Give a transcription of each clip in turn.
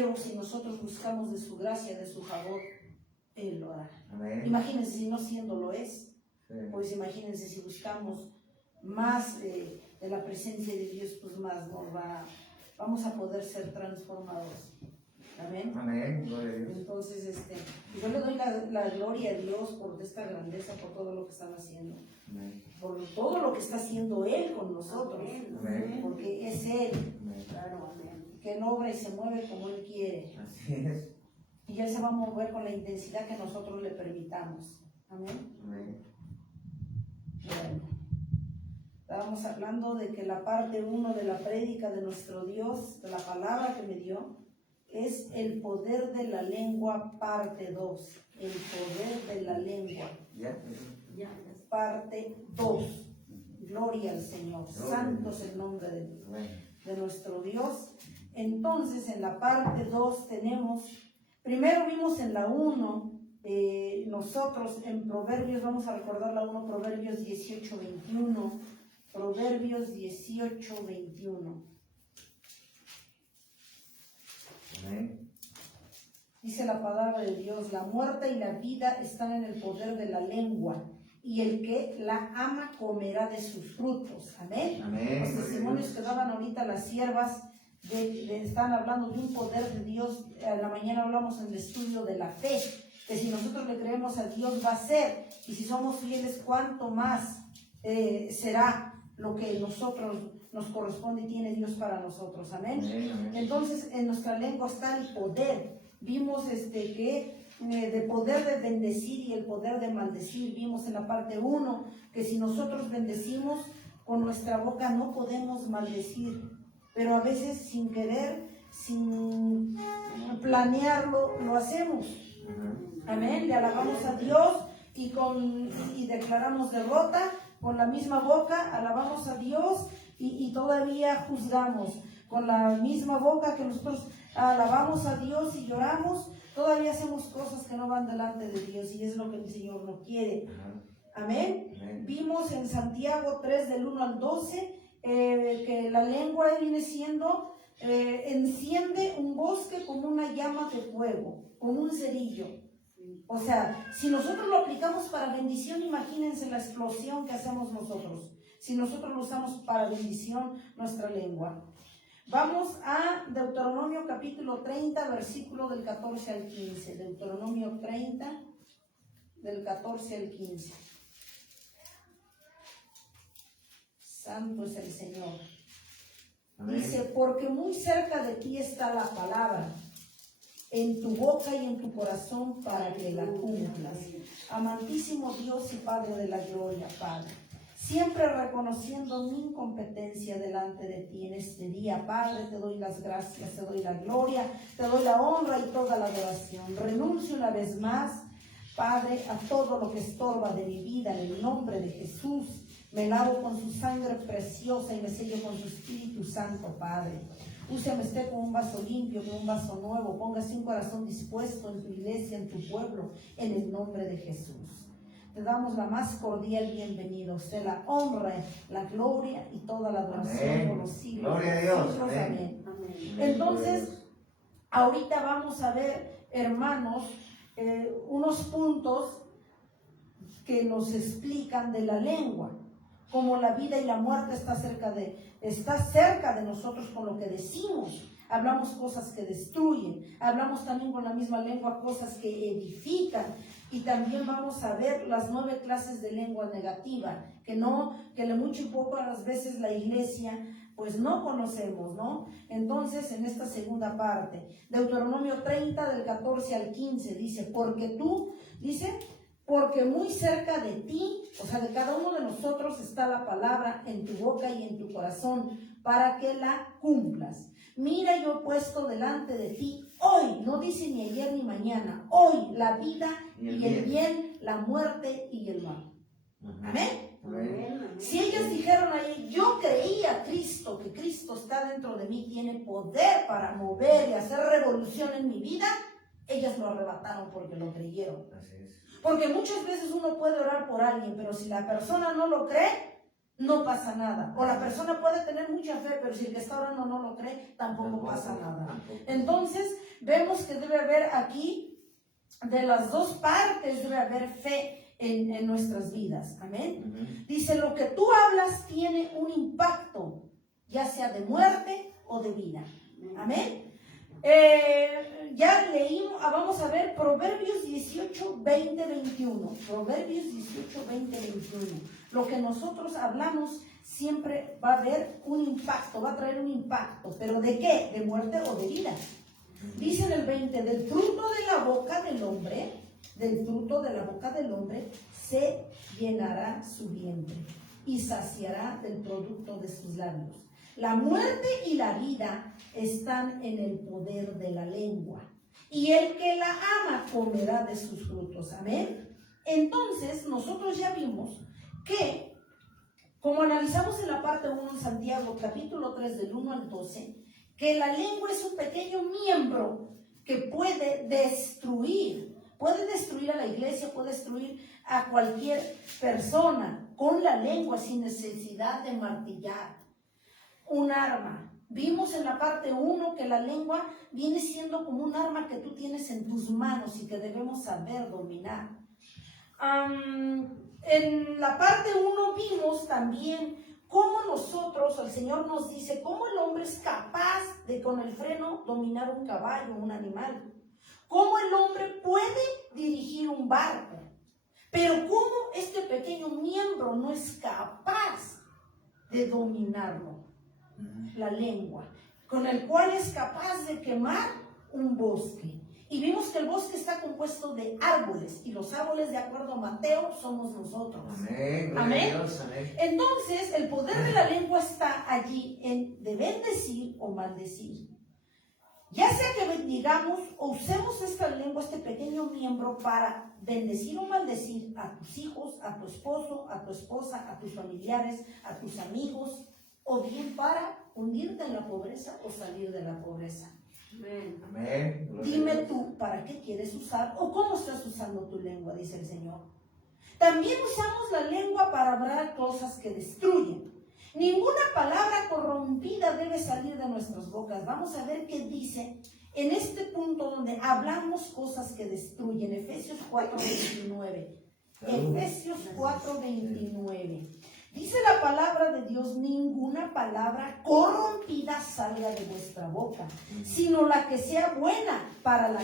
pero si nosotros buscamos de su gracia, de su favor, Él lo hará. Amén. Imagínense si no siendo lo es, Sí. pues imagínense si buscamos más de la presencia de Dios, pues más vamos a poder ser transformados. Amén. Amén. Gloria a Dios. Entonces, yo le doy la gloria a Dios por esta grandeza, por todo lo que están haciendo, Amén. por todo lo que está haciendo Él con nosotros, Amén. porque es Él, Amén. claro, amén, que Él obra y se mueve como Él quiere, Así es. y Él se va a mover con la intensidad que nosotros le permitamos. Amén. Amén. Bueno, estábamos hablando de que la parte 1 de la prédica de nuestro Dios, de la palabra que me dio, es el poder de la lengua, parte 2. El poder de la lengua, ¿Ya? parte 2. Gloria al Señor. Gloria. Santo es el nombre Amén. de nuestro Dios. Entonces, en la parte 2 tenemos, primero vimos en la 1, nosotros en Proverbios, vamos a recordar la 1, Proverbios 18, 21. Proverbios 18, 21. Amén. Dice la palabra de Dios: la muerte y la vida están en el poder de la lengua, y el que la ama comerá de sus frutos. Amén. Amén. Los testimonios que daban ahorita las siervas están hablando de un poder de Dios. En la mañana hablamos en el estudio de la fe, que si nosotros le creemos a Dios va a ser, y si somos fieles, cuánto más será lo que nosotros nos corresponde y tiene Dios para nosotros. Amén. Amén. Amén. Entonces, en nuestra lengua está el poder. Vimos que de poder de bendecir y el poder de maldecir. Vimos en la parte 1 que si nosotros bendecimos con nuestra boca no podemos maldecir, pero a veces sin querer, sin planearlo, lo hacemos. Amén. Le alabamos a Dios y declaramos derrota. Con la misma boca alabamos a Dios y todavía juzgamos. Con la misma boca que nosotros alabamos a Dios y lloramos, todavía hacemos cosas que no van delante de Dios, y es lo que el Señor no quiere. Amén. Amén. Vimos en Santiago 3 del 1 al 12 que la lengua viene siendo, enciende un bosque como una llama de fuego, como un cerillo. O sea, si nosotros lo aplicamos para bendición, imagínense la explosión que hacemos nosotros. Si nosotros lo usamos para bendición, nuestra lengua. Vamos a Deuteronomio capítulo 30, versículo del 14 al 15. Deuteronomio 30, del 14 al 15. Santo es el Señor. Amén. Dice: porque muy cerca de ti está la palabra, en tu boca y en tu corazón, para que la cumplas. Amantísimo Dios y Padre de la gloria, Padre, siempre reconociendo mi incompetencia delante de ti en este día, Padre, te doy las gracias, te doy la gloria, te doy la honra y toda la adoración. Renuncio una vez más, Padre, a todo lo que estorba de mi vida, en el nombre de Jesús. Me lavo con su sangre preciosa y me sello con su Espíritu Santo, Padre. Úsame usted como un vaso limpio, como un vaso nuevo. Póngase un corazón dispuesto en tu iglesia, en tu pueblo, en el nombre de Jesús. Te damos la más cordial bienvenida. Usted la honra, la gloria y toda la adoración Amén. por los siglos. Gloria a de Dios. los siglos. Amén. Amén. Entonces, ahorita vamos a ver, hermanos, unos puntos que nos explican de la lengua. Como la vida y la muerte está cerca de nosotros con lo que decimos. Hablamos cosas que destruyen, hablamos también con la misma lengua cosas que edifican, y también vamos a ver las 9 clases de lengua negativa, que de mucho y poco a las veces la iglesia pues no conocemos, ¿no? Entonces, en esta segunda parte, Deuteronomio 30 del 14 al 15, dice: porque muy cerca de ti, o sea, de cada uno de nosotros, está la palabra en tu boca y en tu corazón, para que la cumplas. Mira, yo he puesto delante de ti hoy, no dice ni ayer ni mañana, hoy la vida y el bien, la muerte y el mal. Amén. Amén. Si ellos dijeron ahí: yo creí a Cristo, que Cristo está dentro de mí, tiene poder para mover y hacer revolución en mi vida, ellas lo arrebataron porque lo creyeron. Así es. Porque muchas veces uno puede orar por alguien, pero si la persona no lo cree, no pasa nada. O la persona puede tener mucha fe, pero si el que está orando no lo cree, tampoco pasa nada. Entonces, vemos que debe haber aquí, de las dos partes, debe haber fe en nuestras vidas. Amén. Dice, lo que tú hablas tiene un impacto, ya sea de muerte o de vida. Amén. Ya leímos, vamos a ver Proverbios 18, 20, 21. Proverbios 18, 20, 21. Lo que nosotros hablamos siempre va a haber un impacto, va a traer un impacto. ¿Pero de qué? ¿De muerte o de vida? Dice en el 20, del fruto de la boca del hombre, se llenará su vientre y saciará del producto de sus labios. La muerte y la vida están en el poder de la lengua, y el que la ama comerá de sus frutos. Amén. Entonces, nosotros ya vimos que, como analizamos en la parte 1 en Santiago, capítulo 3, del 1 al 12, que la lengua es un pequeño miembro que puede destruir a la iglesia, puede destruir a cualquier persona con la lengua sin necesidad de martillar. Un arma. Vimos en la parte 1 que la lengua viene siendo como un arma que tú tienes en tus manos y que debemos saber dominar. En la parte 1 vimos también cómo nosotros, el Señor nos dice, cómo el hombre es capaz de con el freno dominar un caballo, un animal. Cómo el hombre puede dirigir un barco. Pero cómo este pequeño miembro no es capaz de dominarlo. La lengua, con el cual es capaz de quemar un bosque. Y vimos que el bosque está compuesto de árboles, y los árboles, de acuerdo a Mateo, somos nosotros. Amén. Amén. Dios, amén. Entonces, el poder de la lengua está allí de bendecir o maldecir. Ya sea que bendigamos o usemos esta lengua, este pequeño miembro, para bendecir o maldecir a tus hijos, a tu esposo, a tu esposa, a tus familiares, a tus amigos, o bien para hundirte en la pobreza o salir de la pobreza. Amén. Dime tú, ¿para qué quieres usar o cómo estás usando tu lengua? Dice el Señor. También usamos la lengua para hablar cosas que destruyen. Ninguna palabra corrompida debe salir de nuestras bocas. Vamos a ver qué dice en este punto donde hablamos cosas que destruyen. Efesios 4:29. Efesios 4:29. Dice la palabra de Dios, ninguna palabra corrompida salga de vuestra boca, sino la que sea buena para la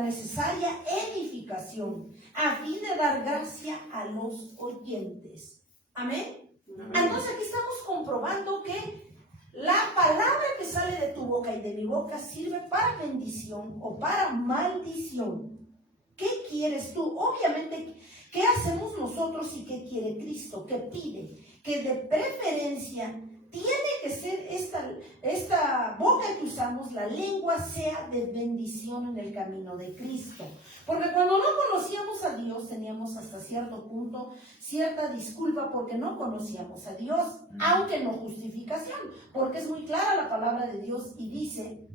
necesaria edificación, a fin de dar gracia a los oyentes. Amén. Entonces aquí estamos comprobando que la palabra que sale de tu boca y de mi boca sirve para bendición o para maldición. ¿Qué quieres tú? Obviamente, ¿qué hacemos nosotros y qué quiere Cristo? ¿Qué pide? Que de preferencia tiene que ser esta boca que usamos, la lengua, sea de bendición en el camino de Cristo. Porque cuando no conocíamos a Dios, teníamos hasta cierto punto cierta disculpa porque no conocíamos a Dios, aunque no justificación, porque es muy clara la palabra de Dios y dice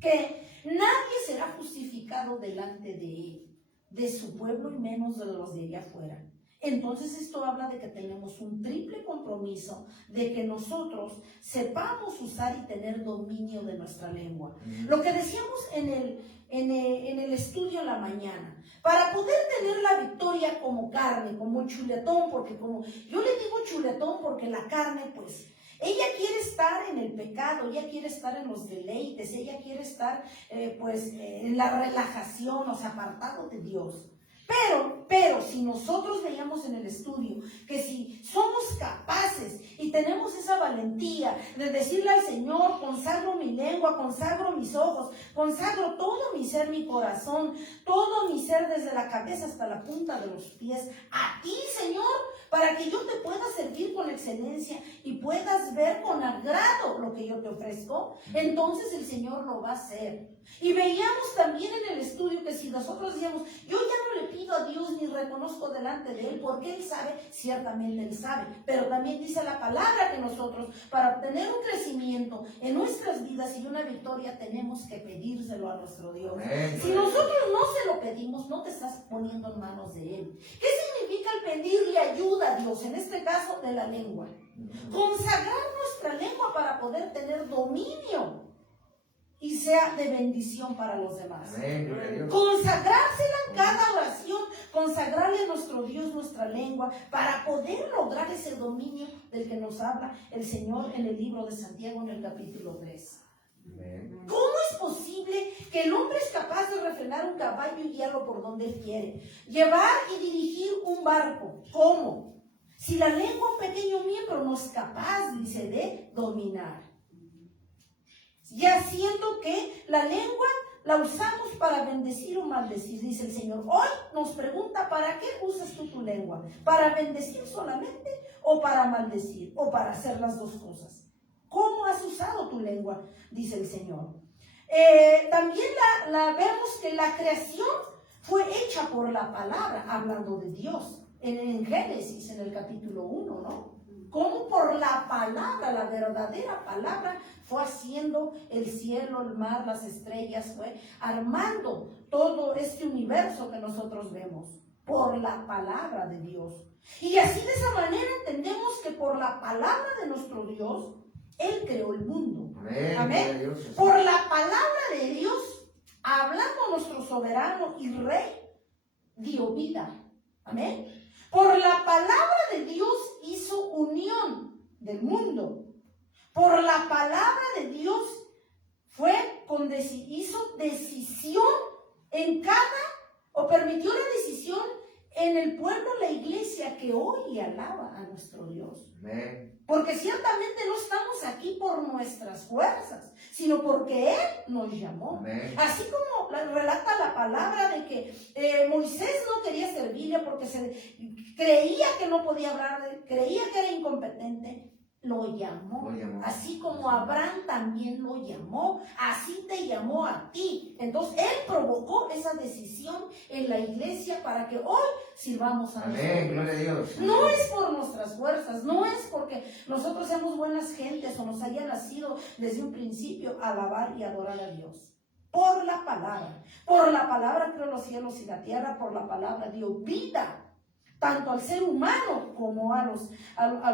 que nadie será justificado delante de él, de su pueblo y menos de los de allá afuera. Entonces esto habla de que tenemos un triple compromiso de que nosotros sepamos usar y tener dominio de nuestra lengua. Lo que decíamos en el estudio en la mañana, para poder tener la victoria como carne, como chuletón, porque como yo le digo chuletón porque la carne, pues, ella quiere estar en el pecado, ella quiere estar en los deleites, ella quiere estar en la relajación, o sea, apartado de Dios. Pero si nosotros veíamos en el estudio que si somos capaces y tenemos esa valentía de decirle al Señor, consagro mi lengua, consagro mis ojos, consagro todo mi ser, mi corazón, todo mi ser desde la cabeza hasta la punta de los pies, a ti, Señor, para que yo te pueda servir con excelencia y puedas ver con agrado lo que yo te ofrezco, entonces el Señor lo va a hacer. Y veíamos también en el estudio que si nosotros decíamos, yo ya no le pido a Dios ni reconozco delante de Él, porque Él sabe, ciertamente Él sabe, pero también dice la palabra que nosotros, para obtener un crecimiento en nuestras vidas y una victoria, tenemos que pedírselo a nuestro Dios. Amén. Si nosotros no se lo pedimos, no te estás poniendo en manos de Él. ¿Qué significa el pedirle ayuda a Dios? En este caso, de la lengua. Consagrar nuestra lengua para poder tener dominio y sea de bendición para los demás. Amén. Gloria a Dios. Consagrársela cada oración, consagrarle a nuestro Dios nuestra lengua para poder lograr ese dominio del que nos habla el Señor en el libro de Santiago en el capítulo 3. Amén. ¿Cómo es posible que el hombre es capaz de refrenar un caballo y guiarlo por donde él quiere? Llevar y dirigir un barco. ¿Cómo? Si la lengua, un pequeño miembro, no es capaz, dice, de dominar. Ya siendo que la lengua la usamos para bendecir o maldecir, dice el Señor. Hoy nos pregunta, ¿para qué usas tú tu lengua? ¿Para bendecir solamente o para maldecir? ¿O para hacer las dos cosas? ¿Cómo has usado tu lengua? Dice el Señor. También vemos que la creación fue hecha por la palabra, hablando de Dios. En Génesis, en el capítulo 1, ¿no? Cómo por la palabra, la verdadera palabra, fue haciendo el cielo, el mar, las estrellas, fue armando todo este universo que nosotros vemos, por la palabra de Dios. Y así de esa manera entendemos que por la palabra de nuestro Dios, Él creó el mundo. Amén. Amén. Gloria a Dios. Por la palabra de Dios, hablando nuestro soberano y rey, dio vida. Amén. Por la palabra de Dios hizo unión del mundo. Por la palabra de Dios hizo decisión en permitió la decisión en el pueblo, la iglesia que hoy alaba a nuestro Dios. Amén. Porque ciertamente no estamos aquí por nuestras fuerzas, sino porque Él nos llamó. Amén. Así como relata la palabra de que Moisés no quería servirle porque creía que no podía hablar, creía que era incompetente, lo llamó. Así como Abraham también lo llamó, así te llamó a ti. Entonces Él provocó esa decisión en la iglesia para que hoy sirvamos a Amén. nosotros. Gloria a Dios. No es por nuestras fuerzas, no es porque nosotros seamos buenas gentes o nos haya nacido desde un principio alabar y adorar a Dios. Por la palabra creó los cielos y la tierra, por la palabra dio vida, tanto al ser humano como a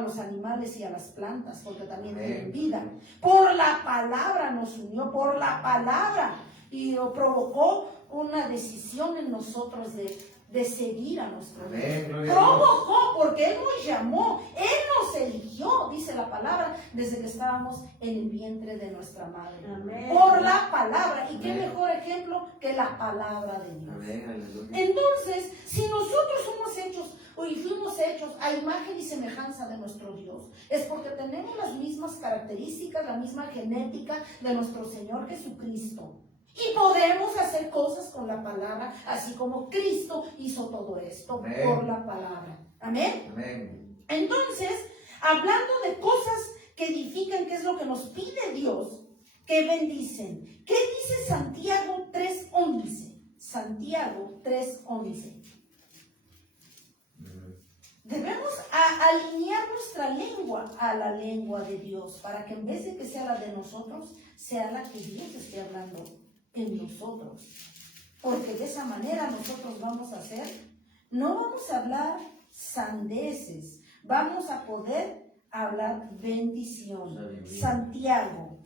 los animales y a las plantas, porque también tienen vida. Por la palabra nos unió, por la palabra, y provocó una decisión en nosotros de seguir a nuestro Dios. Provocó, porque Él nos llamó, Él nos eligió, dice la palabra, desde que estábamos en el vientre de nuestra madre. Amén. Por la palabra. Y qué Amén. mejor ejemplo que la palabra de Dios. Amén. Aleluya. Entonces, si nosotros somos hechos y fuimos hechos a imagen y semejanza de nuestro Dios, es porque tenemos las mismas características, la misma genética de nuestro Señor Jesucristo. Y podemos hacer cosas con la palabra, así como Cristo hizo todo esto. Amén. Por la palabra. Amén. Amén. Entonces, hablando de cosas que edifican, que es lo que nos pide Dios, que bendicen. ¿Qué dice Santiago 3:11? Santiago 3:11. Debemos alinear nuestra lengua a la lengua de Dios, para que en vez de que sea la de nosotros, sea la que Dios esté hablando en nosotros. Porque de esa manera nosotros no vamos a hablar sandeces, vamos a poder hablar bendición. Santiago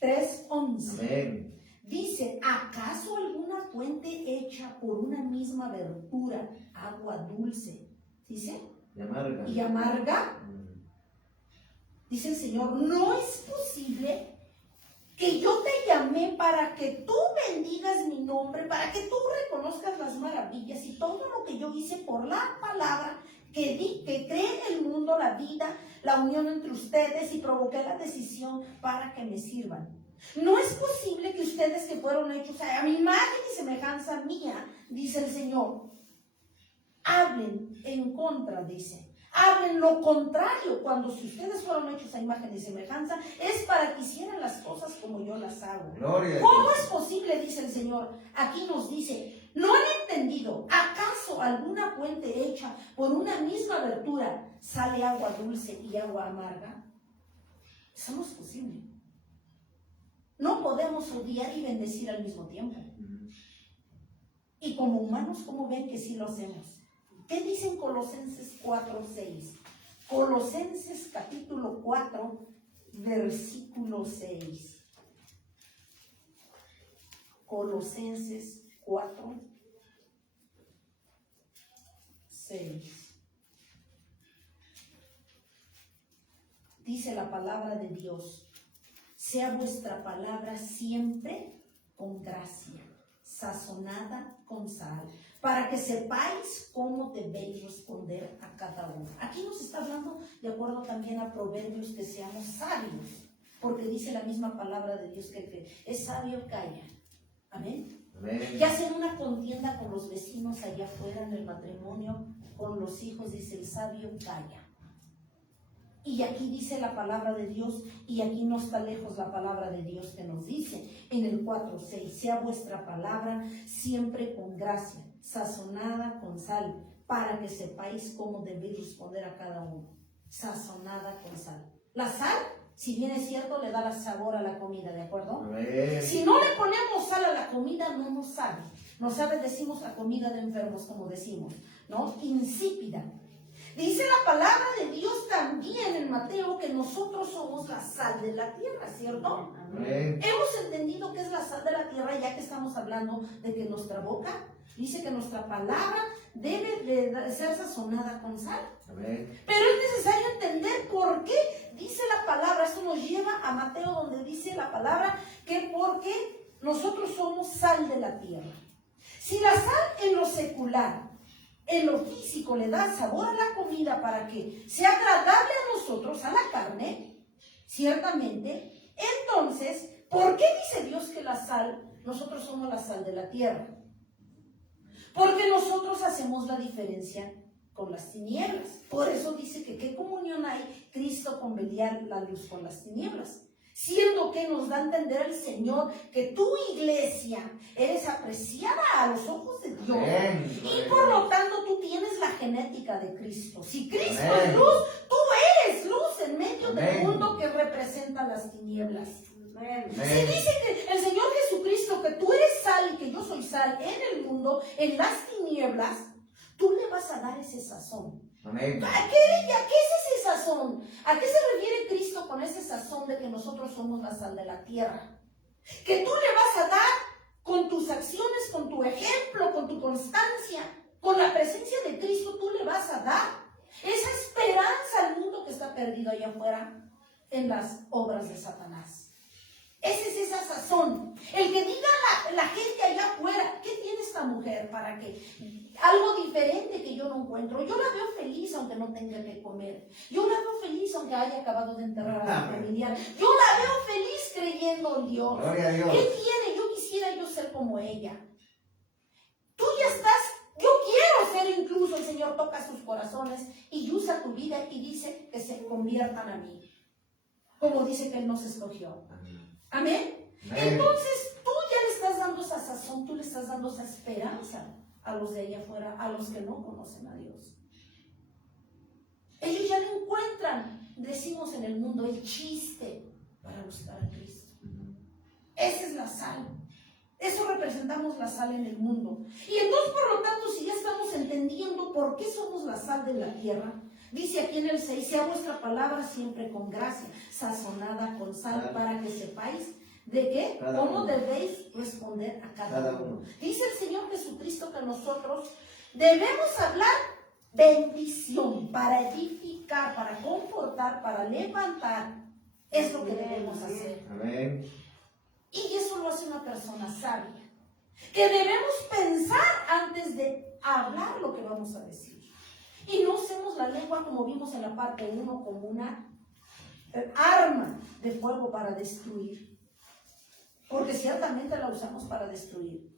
3:11. Amén. Dice, ¿acaso alguna fuente hecha por una misma abertura, agua dulce, dice, Y amarga. y amarga? Dice el Señor, no es posible que yo te llamé para que tú bendigas mi nombre, para que tú reconozcas las maravillas y todo lo que yo hice por la palabra que cree el mundo, la vida, la unión entre ustedes, y provoqué la decisión para que me sirvan. No es posible que ustedes, que fueron hechos a mi imagen y semejanza mía, dice el Señor, hablen en contra, dice. Hablen lo contrario, cuando si ustedes fueron hechos a imagen y semejanza, es para que hicieran las cosas como yo las hago. Gloria a ¿Cómo Dios. es posible? Dice el Señor. Aquí nos dice, ¿no han entendido? ¿Acaso alguna fuente hecha por una misma abertura sale agua dulce y agua amarga? Eso no es posible. No podemos odiar y bendecir al mismo tiempo. Y como humanos, ¿cómo ven que sí lo hacemos? ¿Qué dicen Colosenses 4:6? Colosenses capítulo 4, versículo 6. Colosenses 4:6. Dice la palabra de Dios: sea vuestra palabra siempre con gracia, sazonada con sal, para que sepáis cómo debéis responder a cada uno. Aquí nos está hablando, de acuerdo también a Proverbios, que seamos sabios, porque dice la misma palabra de Dios que el que es sabio calla. Amén. Amén. Que hacen una contienda con los vecinos allá afuera en el matrimonio, con los hijos, dice el sabio calla. Y aquí dice la palabra de Dios, y aquí no está lejos la palabra de Dios que nos dice en el 4:6, sea vuestra palabra siempre con gracia, sazonada con sal, para que sepáis cómo debéis responder a cada uno. Sazonada con sal. La sal, si bien es cierto, le da el sabor a la comida, ¿de acuerdo? Amén. Si no le ponemos sal a la comida, no nos sabe. Nos sabe, decimos, la comida de enfermos, como decimos, ¿no? Insípida. Dice la palabra de Dios también en Mateo que nosotros somos la sal de la tierra, ¿cierto? Amén. Hemos entendido que es la sal de la tierra, ya que estamos hablando de que nuestra boca dice que nuestra palabra debe de ser sazonada con sal. Amén. Pero es necesario entender por qué dice la palabra. Esto nos lleva a Mateo, donde dice la palabra que porque nosotros somos sal de la tierra. Si la sal en lo secular, en lo físico, le da sabor a la comida para que sea agradable a nosotros, a la carne, ciertamente, entonces, ¿por qué dice Dios que la sal, nosotros somos la sal de la tierra? Porque nosotros hacemos la diferencia con las tinieblas. Por eso dice que ¿qué comunión hay Cristo con Belial, la luz con las tinieblas? Siendo que nos da a entender el Señor que tu iglesia eres apreciada a los ojos de Dios. Amén. Y por lo tanto tú tienes la genética de Cristo. Si Cristo Amén. es luz, tú eres luz en medio del Amén. mundo que representa las tinieblas. Amén. Si dice que el Señor Jesucristo, que tú eres sal y que yo soy sal en el mundo, en las tinieblas, tú le vas a dar ese sazón. Amén. ¿A qué es ese sazón? ¿A qué se refiere Cristo con ese sazón de que nosotros somos la sal de la tierra? Que tú le vas a dar con tus acciones, con tu ejemplo, con tu constancia, con la presencia de Cristo, tú le vas a dar esa esperanza al mundo que está perdido allá afuera en las obras de Satanás. Ese es esa sazón. El que diga la gente allá afuera, ¿qué tiene esta mujer para que algo diferente que yo no encuentro? Yo la veo feliz aunque no tenga que comer. Yo la veo feliz aunque haya acabado de enterrar a su familiar. Yo la veo feliz creyendo en Dios. Gloria a Dios. ¿Qué tiene? Yo quisiera yo ser como ella. Tú ya estás, yo quiero ser incluso, el Señor toca sus corazones y usa tu vida y dice que se conviertan a mí. Como dice que Él nos escogió. Amén. Amén. Entonces tú ya le estás dando esa sazón, tú le estás dando esa esperanza a los de allá afuera, a los que no conocen a Dios. Ellos ya no encuentran, decimos en el mundo, el chiste para buscar a Cristo. Esa es la sal. Eso representamos la sal en el mundo. Y entonces, por lo tanto, si ya estamos entendiendo por qué somos la sal de la tierra, dice aquí en el 6, sea vuestra palabra siempre con gracia, sazonada con sal, para que sepáis de qué, cómo debéis responder a cada uno. Dice el Señor Jesucristo que nosotros debemos hablar bendición para edificar, para confortar, para levantar. Es lo que debemos hacer. Amén. Y eso lo hace una persona sabia. Que debemos pensar antes de hablar lo que vamos a decir. Y no usemos la lengua, como vimos en la parte 1, como una arma de fuego para destruir. Porque ciertamente la usamos para destruir.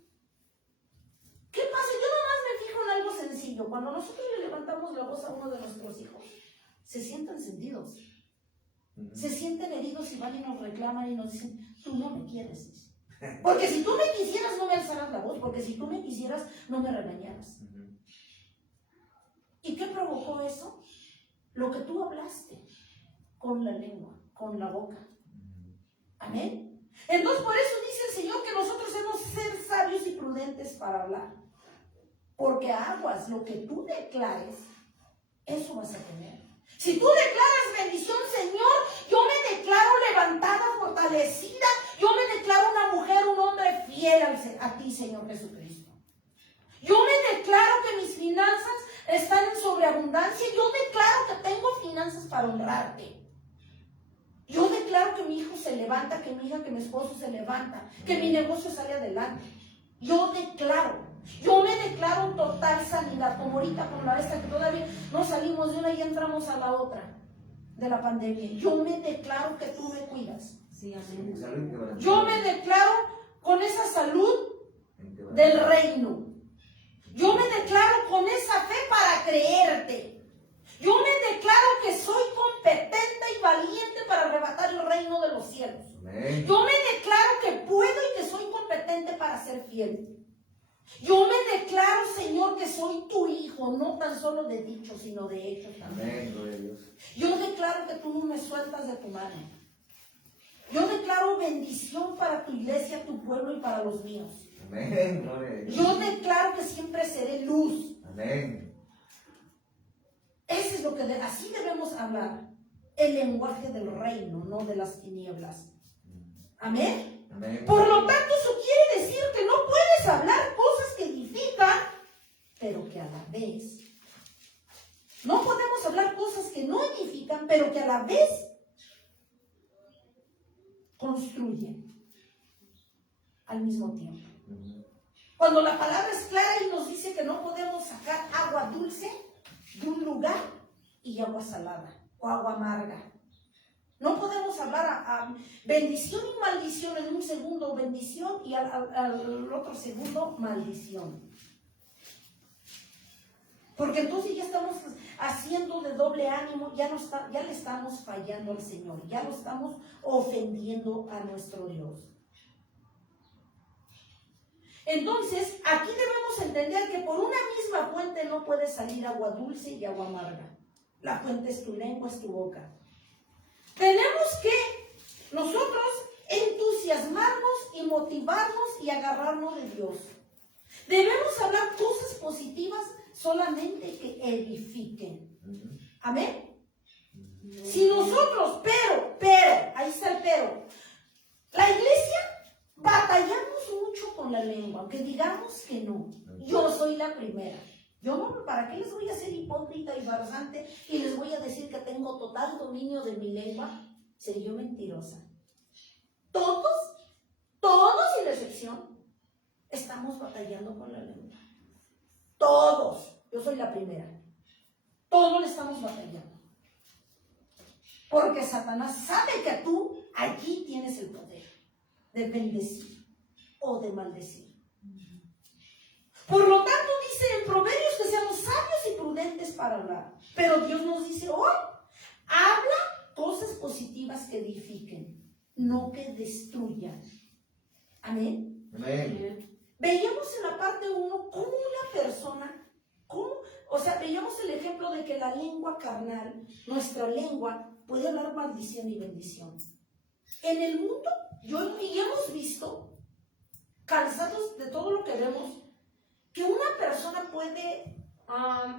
¿Qué pasa? Yo nomás me fijo en algo sencillo. Cuando nosotros le levantamos la voz a uno de nuestros hijos, se sienten sentidos. Se sienten heridos y van y nos reclaman y nos dicen, tú no me quieres. Porque si tú me quisieras no me alzaras la voz, porque si tú me quisieras no me regañaras. ¿Y qué provocó eso? Lo que tú hablaste con la lengua, con la boca. Amén. Entonces por eso dice el Señor que nosotros debemos ser sabios y prudentes para hablar. Porque aguas, lo que tú declares, eso vas a tener. Si tú declaras bendición, Señor, yo me declaro levantada, fortalecida, yo me declaro una mujer, un hombre fiel a ti, Señor Jesucristo. Yo me declaro que mis finanzas están en sobreabundancia. Yo declaro que tengo finanzas para honrarte. Yo declaro que mi hijo se levanta, que mi hija, que mi esposo se levanta, que mi negocio sale adelante. Yo me declaro total sanidad, como ahorita con la esta que todavía no salimos de una y entramos a la otra de la pandemia. Yo me declaro que tú me cuidas. Sí, amén. Yo me declaro con esa salud del reino. Yo me declaro con esa fe para creerte. Yo me declaro que soy competente y valiente para arrebatar el reino de los cielos. Amén. Yo me declaro que puedo y que soy competente para ser fiel. Yo me declaro, Señor, que soy tu hijo, no tan solo de dicho, sino de hecho también. Amén, gloria a Dios. Yo declaro que tú no me sueltas de tu mano. Yo declaro bendición para tu iglesia, tu pueblo y para los míos. Amén, gloria a Dios. Yo declaro que siempre seré luz. Amén. Eso es lo que así debemos hablar. El lenguaje del reino, no de las tinieblas. Amén. Amén. Por lo tanto, eso quiere decir que no puedes hablar cosas que edifican, pero que a la vez no podemos hablar cosas que no edifican, pero que a la vez construyen al mismo tiempo. Cuando la palabra es clara y nos dice que no podemos sacar agua dulce de un lugar y agua salada o agua amarga. No podemos hablar a bendición y maldición en un segundo, bendición y al otro segundo, maldición. Porque entonces ya estamos haciendo de doble ánimo, ya le estamos fallando al Señor, ya lo estamos ofendiendo a nuestro Dios. Entonces, aquí debemos entender que por una misma fuente no puede salir agua dulce y agua amarga. La fuente es tu lengua, es tu boca. Tenemos que nosotros entusiasmarnos y motivarnos y agarrarnos de Dios. Debemos hablar cosas positivas solamente que edifiquen. Amén. Si nosotros, pero, ahí está el pero. La iglesia batallamos mucho con la lengua, aunque digamos que no. Yo soy la primera. Yo no, ¿para qué les voy a ser hipócrita y farsante y les voy a decir que tengo total dominio de mi lengua? Sería mentirosa. Todos sin excepción, estamos batallando con la lengua. Todos. Yo soy la primera. Todos le estamos batallando. Porque Satanás sabe que tú allí tienes el poder de bendecir o de maldecir. Por lo tanto, dice en Proverbios que seamos sabios y prudentes para hablar. Pero Dios nos dice hoy, habla cosas positivas que edifiquen, no que destruyan. Amén. Amén. Veíamos en la parte 1 cómo una persona, veíamos el ejemplo de que la lengua carnal, nuestra lengua, puede hablar maldición y bendición. En el mundo, y hemos visto, cansados de todo lo que vemos, que una persona puede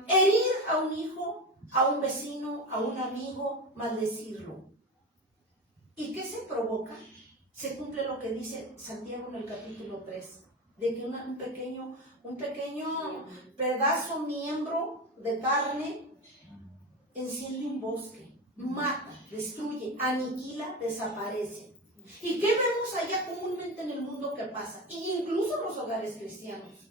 herir a un hijo, a un vecino, a un amigo, maldecirlo. ¿Y qué se provoca? Se cumple lo que dice Santiago en el capítulo 3, de que un pequeño pedazo, miembro de carne, enciende un bosque, mata, destruye, aniquila, desaparece. ¿Y qué vemos allá comúnmente en el mundo que pasa? Y incluso en los hogares cristianos.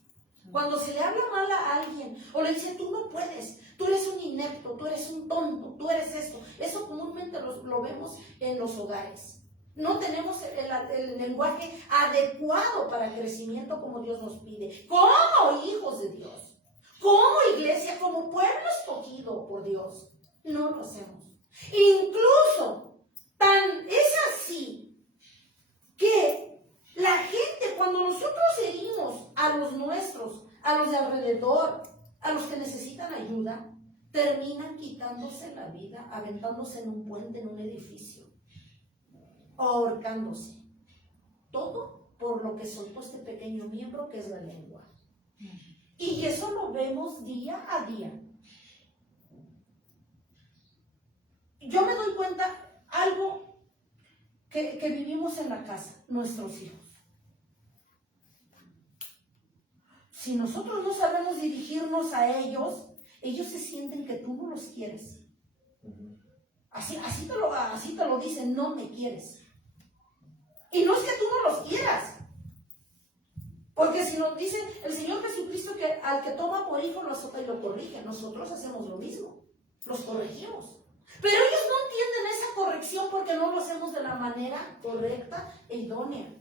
Cuando se le habla mal a alguien o le dicen tú no puedes, tú eres un inepto, tú eres un tonto, tú eres esto, eso comúnmente lo vemos en los hogares. No tenemos el lenguaje adecuado para el crecimiento como Dios nos pide, como hijos de Dios, como iglesia, como pueblo escogido por Dios. No lo hacemos. Incluso es así que la gente, cuando nosotros herimos a los nuestros, a los de alrededor, a los que necesitan ayuda, terminan quitándose la vida, aventándose en un puente, en un edificio, o ahorcándose. Todo por lo que soltó este pequeño miembro que es la lengua. Y eso lo vemos día a día. Yo me doy cuenta algo que vivimos en la casa, nuestros hijos. Si nosotros no sabemos dirigirnos a ellos, ellos se sienten que tú no los quieres. Así te lo dicen, no me quieres. Y no es que tú no los quieras. Porque si nos dice el Señor Jesucristo que al que toma por hijo lo azota y lo corrige, nosotros hacemos lo mismo, los corregimos. Pero ellos no entienden esa corrección porque no lo hacemos de la manera correcta e idónea.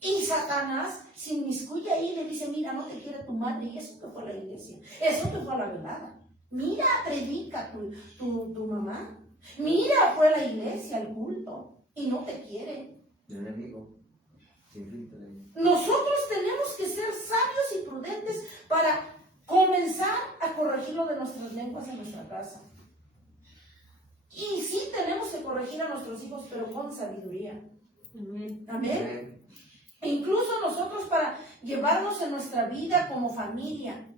Y Satanás se inmiscuye ahí y le dice, mira, no te quiere tu madre, y eso te fue a la iglesia, eso te fue a la velada. Mira, predica tu mamá. Mira, fue a la iglesia, al culto, y no te quiere. El enemigo. Nosotros tenemos que ser sabios y prudentes para comenzar a corregir lo de nuestras lenguas en nuestra casa. Y sí tenemos que corregir a nuestros hijos, pero con sabiduría. Amén. Amén. E incluso nosotros para llevarnos en nuestra vida como familia,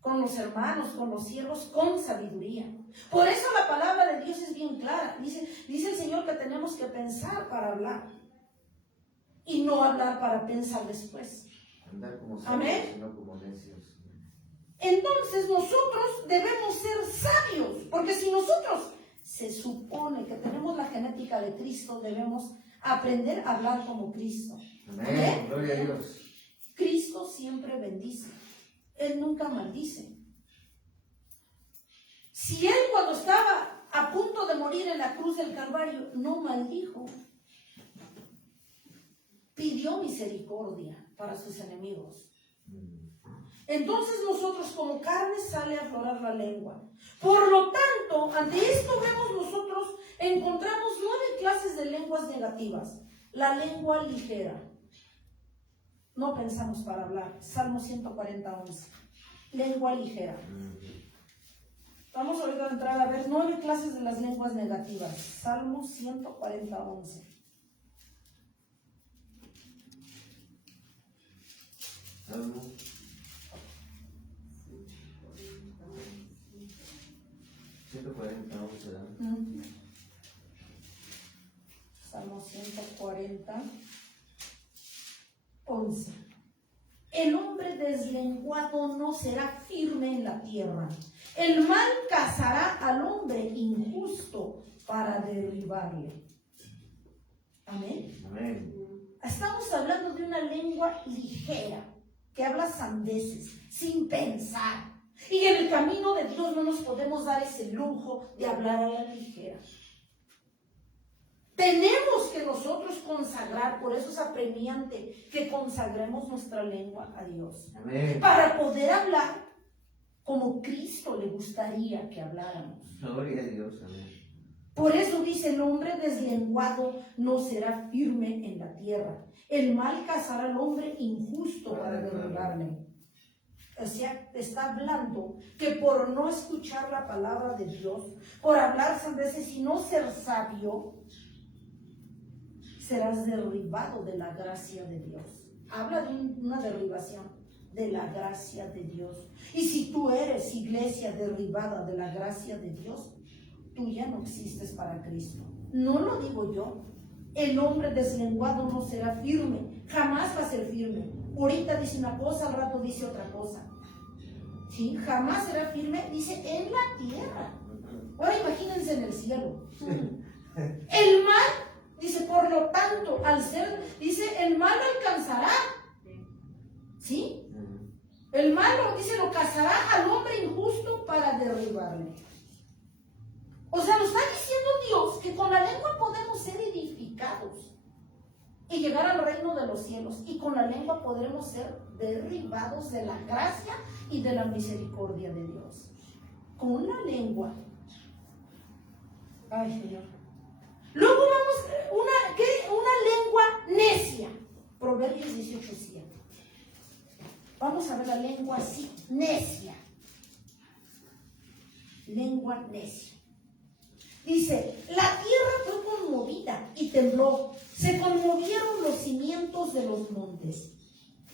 con los hermanos, con los siervos, con sabiduría. Por eso la palabra de Dios es bien clara. Dice el Señor que tenemos que pensar para hablar y no hablar para pensar después. Andar como Amén. sabios, no como necios. Entonces nosotros debemos ser sabios, porque si nosotros se supone que tenemos la genética de Cristo, debemos aprender a hablar como Cristo. Amén. ¿Amén? Gloria a Dios. Cristo siempre bendice. Él nunca maldice. Si Él cuando estaba a punto de morir en la cruz del Calvario no maldijo, pidió misericordia para sus enemigos. Entonces nosotros como carne sale a aflorar la lengua. Por lo tanto, ante esto vemos nosotros, encontramos 9 clases de lenguas negativas. La lengua ligera. No pensamos para hablar. Salmo 140:11. Lengua ligera. Vamos ahorita a entrar a ver 9 clases de las lenguas negativas. Salmo 140:11. Salmo 140, Salmo 140:11. El hombre deslenguado no será firme en la tierra. El mal cazará al hombre injusto para derribarle. Amén. Amén. Estamos hablando de una lengua ligera, que habla sandeces, sin pensar. Y en el camino de Dios no nos podemos dar ese lujo de hablar a la ligera. Tenemos que nosotros consagrar, por eso es apremiante que consagremos nuestra lengua a Dios. Amén. Para poder hablar como Cristo le gustaría que habláramos. Gloria a Dios. Amén. Por eso dice, el hombre deslenguado no será firme en la tierra. El mal cazará al hombre injusto para derribarle. O sea, está hablando que por no escuchar la palabra de Dios, por hablar sandeces y no ser sabio, serás derribado de la gracia de Dios. Habla de una derribación de la gracia de Dios. Y si tú eres, iglesia, derribada de la gracia de Dios, tú ya no existes para Cristo. No lo digo yo. El hombre deslenguado no será firme. Jamás va a ser firme. Ahorita dice una cosa, al rato dice otra cosa. ¿Sí? Jamás será firme, dice, en la tierra. Ahora imagínense en el cielo. El mal, dice, por lo tanto, al ser, dice, el mal alcanzará. ¿Sí? El malo, dice, lo cazará al hombre injusto para derribarle. O sea, nos está diciendo Dios que con la lengua podemos ser edificados y llegar al reino de los cielos. Y con la lengua podremos ser derribados de la gracia y de la misericordia de Dios. Con la lengua. Ay, Señor. Luego vamos, una lengua necia. Proverbios 18:7. Vamos a ver la lengua así, necia. Lengua necia. Dice, la tierra fue conmovida y tembló. Se conmovieron los cimientos de los montes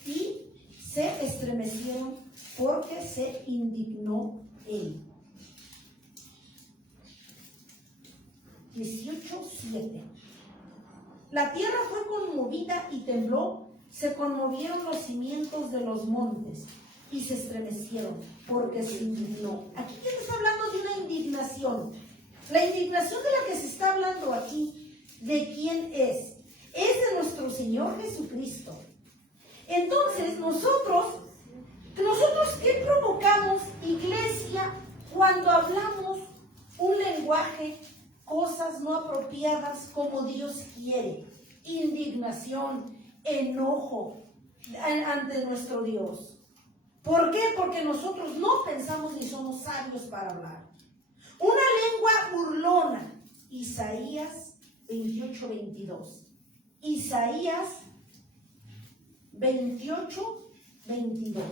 y se estremecieron porque se indignó él. 18:7. La tierra fue conmovida y tembló. Se conmovieron los cimientos de los montes y se estremecieron porque se indignó. Aquí quién está hablando de una indignación. La indignación de la que se está hablando aquí, ¿de quién es? Es de nuestro Señor Jesucristo. Entonces, nosotros ¿qué provocamos, iglesia, cuando hablamos un lenguaje, cosas no apropiadas como Dios quiere? Indignación, enojo ante nuestro Dios. ¿Por qué? Porque nosotros no pensamos ni somos sabios para hablar. Una lengua burlona. Isaías 28:22. Isaías 28:22.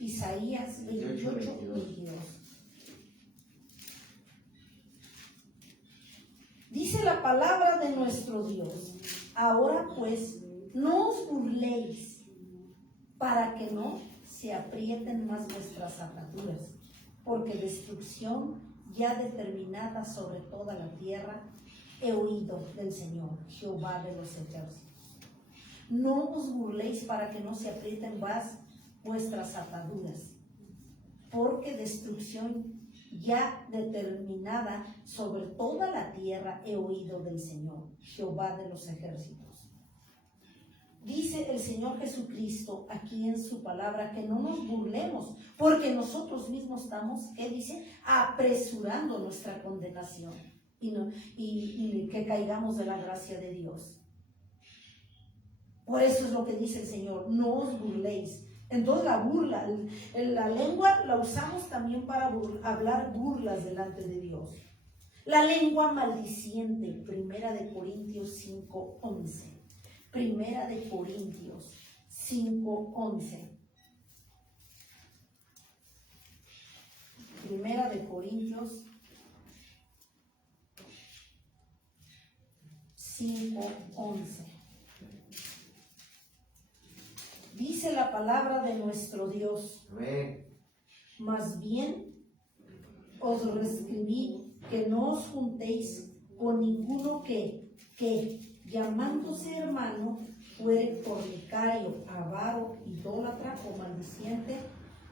Isaías 28:22. Dice la palabra de nuestro Dios: ahora pues, no os burléis, para que no se aprieten más vuestras ataduras, porque destrucción ya determinada sobre toda la tierra he oído del Señor, Jehová de los ejércitos. No os burléis para que no se aprieten más vuestras ataduras, porque destrucción ya determinada sobre toda la tierra he oído del Señor, Jehová de los ejércitos. Dice el Señor Jesucristo aquí en su palabra que no nos burlemos, porque nosotros mismos estamos, ¿qué dice? Apresurando nuestra condenación y que caigamos de la gracia de Dios. Por eso es lo que dice el Señor: no os burléis. Entonces la burla, la lengua la usamos también para hablar burlas delante de Dios. La lengua maldiciente, 1 Corintios 5:11. 1 Corintios 5:11. 1 Corintios 5:11. Dice la palabra de nuestro Dios: más bien os reescribí que no os juntéis con ninguno que llamándose hermano fuere fornicario, avaro, idólatra o maldiciente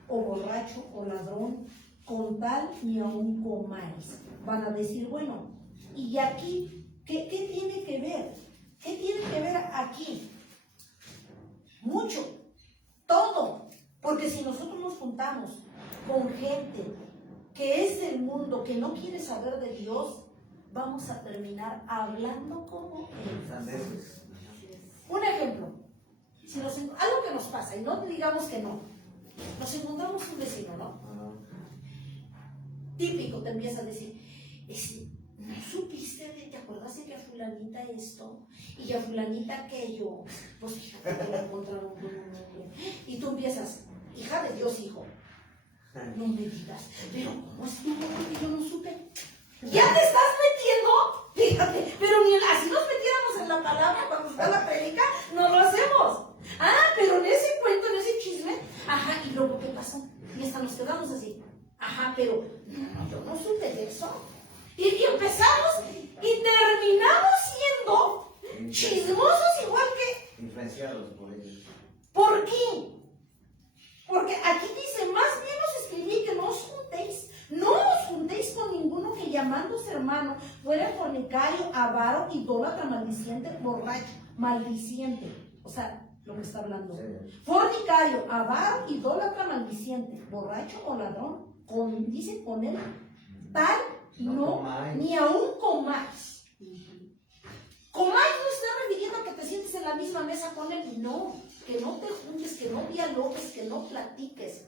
o borracho o ladrón, con tal ni aun comáis. Van a decir, bueno, ¿y aquí qué tiene que ver? ¿Qué tiene que ver aquí? Mucho, todo, porque si nosotros nos juntamos con gente que es del mundo, que no quiere saber de Dios, vamos a terminar hablando como ellos. Un ejemplo, si algo que nos pasa, y no digamos que no, nos encontramos un vecino, ¿no? Típico, te empieza a decir, ¿no supiste te acordaste que a fulanita esto y a fulanita aquello? Pues fíjate que la encontraron con un hombre. Y tú empiezas, hija de Dios, hijo, no me digas, pero ¿cómo estuvo? Porque yo no supe. ¿Ya te estás metiendo? Fíjate, pero ni así nos metiéramos en la palabra cuando está la predica, no lo hacemos. Pero en ese cuento, en ese chisme, y luego ¿qué pasó? Y hasta nos quedamos así, pero no, yo no supe de eso. Y empezamos y terminamos siendo chismosos igual que... influenciados por ellos. ¿Por qué? Porque aquí dice, más bien os escribí que no os juntéis. No os juntéis con ninguno que llamándose hermano fuera fornicario, avaro, idólatra, maldiciente, borracho, maldiciente. O sea, lo que está hablando. Sí. Fornicario, avaro, idólatra, maldiciente, borracho o ladrón. Dice con él, tal no ni aún comáis. Comáis no está refiriendo a que te sientes en la misma mesa con él. No, que no te juntes, que no dialogues, que no platiques.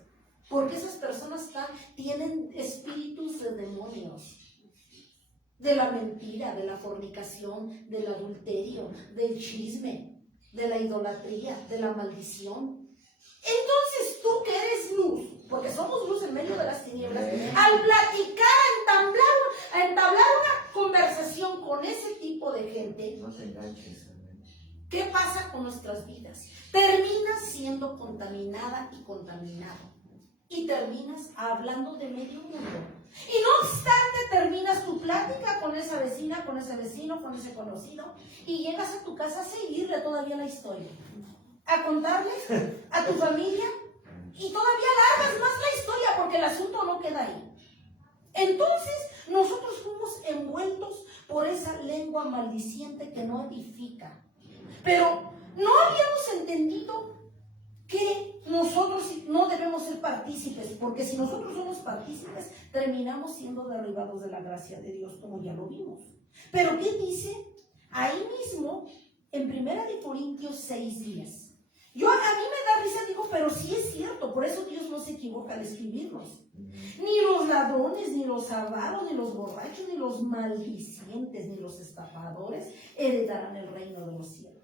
Porque esas personas tienen espíritus de demonios, de la mentira, de la fornicación, del adulterio, del chisme, de la idolatría, de la maldición. Entonces tú que eres luz, porque somos luz en medio de las tinieblas, al platicar, entablar una conversación con ese tipo de gente, no te enganches. ¿Qué pasa con nuestras vidas? Terminas siendo contaminada y contaminado. Y terminas hablando de medio mundo. Y no obstante, terminas tu plática con esa vecina, con ese vecino, con ese conocido, y llegas a tu casa a seguirle todavía la historia. a contarles a tu familia y todavía alargas más la historia porque el asunto no queda ahí. Entonces nosotros fuimos envueltos por esa lengua maldiciente que no edifica. Pero no habíamos entendido que nosotros no debemos ser partícipes, porque si nosotros somos partícipes, terminamos siendo derribados de la gracia de Dios, como ya lo vimos. Pero ¿qué dice? Ahí mismo, en 1 Corintios 6:10. A mí me da risa, digo, pero sí es cierto, por eso Dios no se equivoca al escribirnos. Ni los ladrones, ni los avaros, ni los borrachos, ni los maldicientes, ni los estafadores heredarán el reino de los cielos.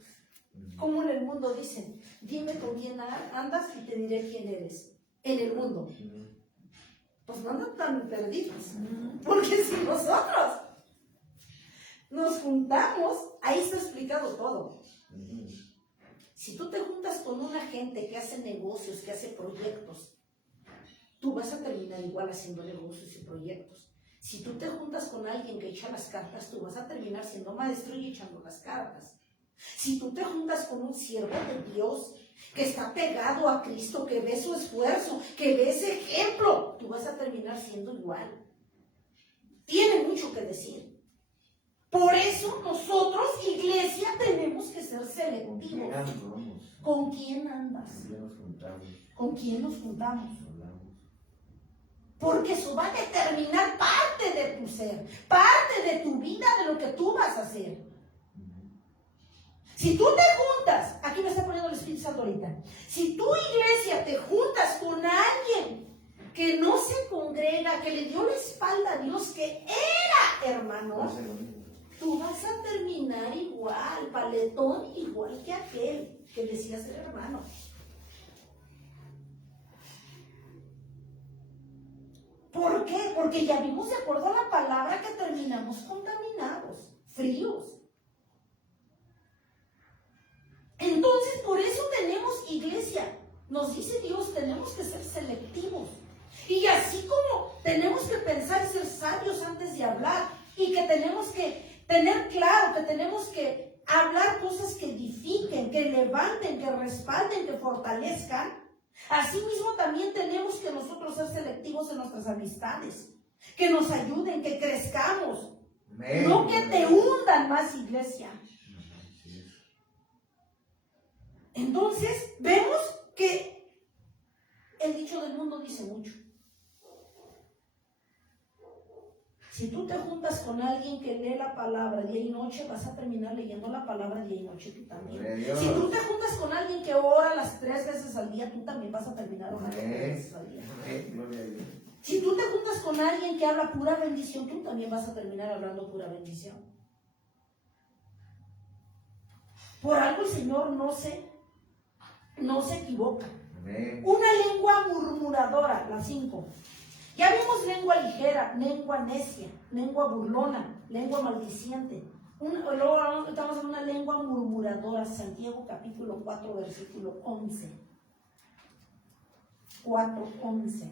Como en el mundo dicen, dime con quién andas y te diré quién eres. En el mundo. Pues no andan tan perdidos. Porque si nosotros nos juntamos, ahí está explicado todo. Si tú te juntas con una gente que hace negocios, que hace proyectos, tú vas a terminar igual haciendo negocios y proyectos. Si tú te juntas con alguien que echa las cartas, tú vas a terminar siendo maestro y echando las cartas. Si tú te juntas con un siervo de Dios que está pegado a Cristo, que ve su esfuerzo, que ve ese ejemplo, tú vas a terminar siendo igual. Tiene mucho que decir. Por eso nosotros, iglesia, tenemos que ser selectivos. ¿Con quién andas? ¿Con quién nos juntamos? Porque eso va a determinar parte de tu ser, parte de tu vida, de lo que tú vas a hacer. Si tú te juntas, aquí me está poniendo el Espíritu Santo ahorita, si tu iglesia te juntas con alguien que no se congrega, que le dio la espalda a Dios, que era hermano, tú vas a terminar igual, paletón, igual que aquel que decía ser hermano. ¿Por qué? Porque ya vimos de acuerdo a la palabra que terminamos contaminados, fríos. Entonces, por eso tenemos iglesia. Nos dice Dios, tenemos que ser selectivos. Y así como tenemos que pensar y ser sabios antes de hablar, y que tenemos que tener claro, que tenemos que hablar cosas que edifiquen, que levanten, que respalden, que fortalezcan, asimismo también tenemos que nosotros ser selectivos en nuestras amistades, que nos ayuden, que crezcamos, no que te hundan más, iglesia. Entonces, vemos que el dicho del mundo dice mucho. Si tú te juntas con alguien que lee la palabra día y noche, vas a terminar leyendo la palabra día y noche tú también. Si tú te juntas con alguien que ora las 3 veces al día, tú también vas a terminar orando 3 veces al día. Si tú te juntas con alguien que habla pura bendición, tú también vas a terminar hablando pura bendición. Por algo el Señor no se equivoca. Una lengua murmuradora, la 5. Ya vimos lengua ligera, lengua necia, lengua burlona, lengua maldiciente. Luego estamos en una lengua murmuradora, Santiago capítulo 4, versículo 11. 4:11.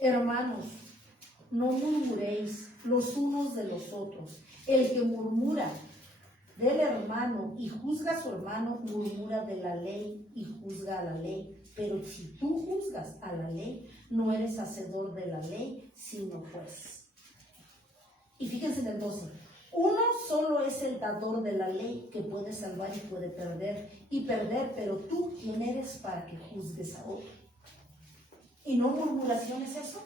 Hermanos, no murmuréis los unos de los otros. El que murmura del hermano y juzga a su hermano, murmura de la ley y juzga a la ley. Pero si tú juzgas a la ley, no eres hacedor de la ley, sino juez. Y fíjense en el 12. Uno solo es el dador de la ley, que puede salvar y puede perder, pero tú, ¿quién eres para que juzgues a otro? ¿Y no murmuración es eso?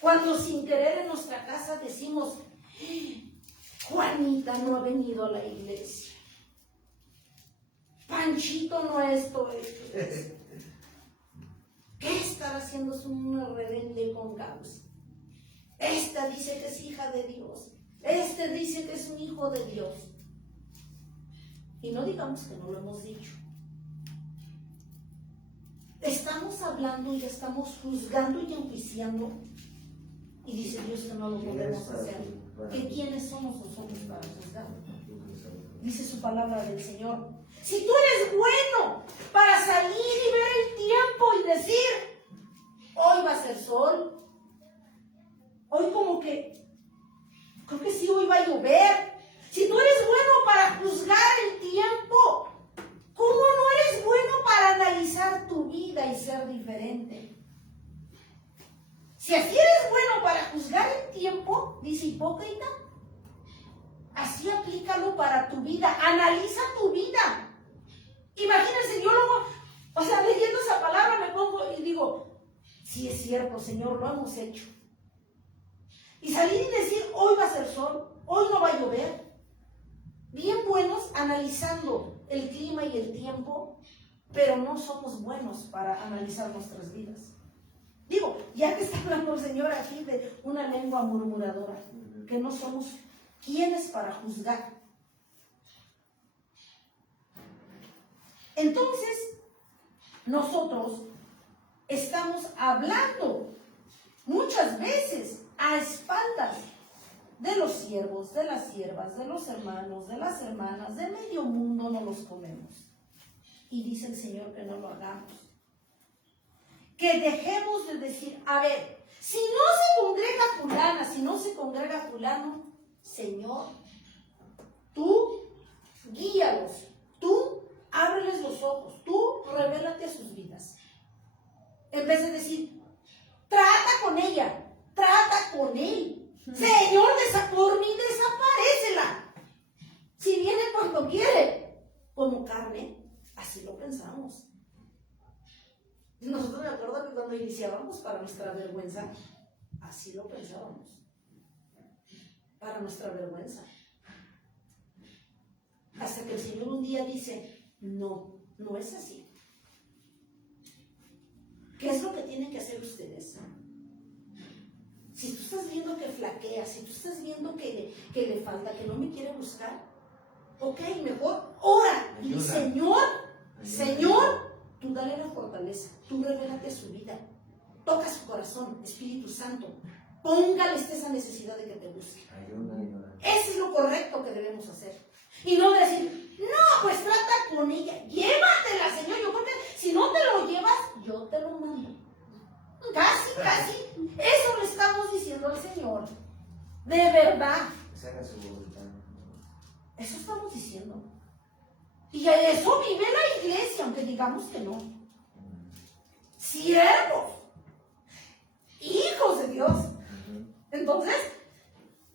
Cuando sin querer en nuestra casa decimos, Juanita no ha venido a la iglesia, Panchito no es esto. ¿Qué estará haciendo una rebelde con causa? Esta dice que es hija de Dios, este dice que es un hijo de Dios. Y no digamos que no lo hemos dicho. Estamos hablando y estamos juzgando y enjuiciando. Y dice Dios que no lo podemos hacer. ¿Que quiénes somos nosotros para juzgar? Dice su palabra del Señor. Si tú eres bueno para salir y ver el tiempo y decir, hoy va a ser sol, que creo que sí hoy va a llover. Si tú eres bueno para juzgar el tiempo, ¿cómo no eres bueno para analizar tu vida y ser diferente? Si así eres bueno para juzgar el tiempo, dice hipócrita, así aplícalo para tu vida. Analiza tu vida. Imagínense, yo luego, leyendo esa palabra me pongo y digo, sí es cierto, Señor, lo hemos hecho. Y salir y decir, hoy va a ser sol, hoy no va a llover. Bien buenos analizando el clima y el tiempo, pero no somos buenos para analizar nuestras vidas. Digo, ya que está hablando el Señor aquí de una lengua murmuradora, que no somos quienes para juzgar. Entonces, nosotros estamos hablando muchas veces a espaldas de los siervos, de las siervas, de los hermanos, de las hermanas, de medio mundo no los comemos. Y dice el Señor que no lo hagamos. Que dejemos de decir, a ver, si no se congrega fulana, si no se congrega fulano, Señor, tú guíalos, tú ábreles los ojos, tú revélate a sus vidas. En vez de decir, trata con ella, trata con él. Señor, por mí desaparécela. Si viene cuando quiere, como carne, así lo pensamos. Nosotros me acuerdo que cuando iniciábamos para nuestra vergüenza, así lo pensábamos. Para nuestra vergüenza. Hasta que el Señor un día dice, no, no es así. ¿Qué es lo que tienen que hacer ustedes? Si tú estás viendo que flaquea, si tú estás viendo que le falta, que no me quiere buscar, ok, mejor ora. Y Señor, tú dale la fortaleza, tú revélate a su vida, toca su corazón, Espíritu Santo, póngale esa necesidad de que te busque. Eso es lo correcto que debemos hacer. Y no decir, no, pues trata con ella, llévatela, Señor. Yo creo que si no te lo llevas, yo te lo mando. Casi, eso le estamos diciendo al Señor. De verdad. Eso estamos diciendo. Y eso vive la iglesia, aunque digamos que no. Siervos, hijos de Dios. Entonces,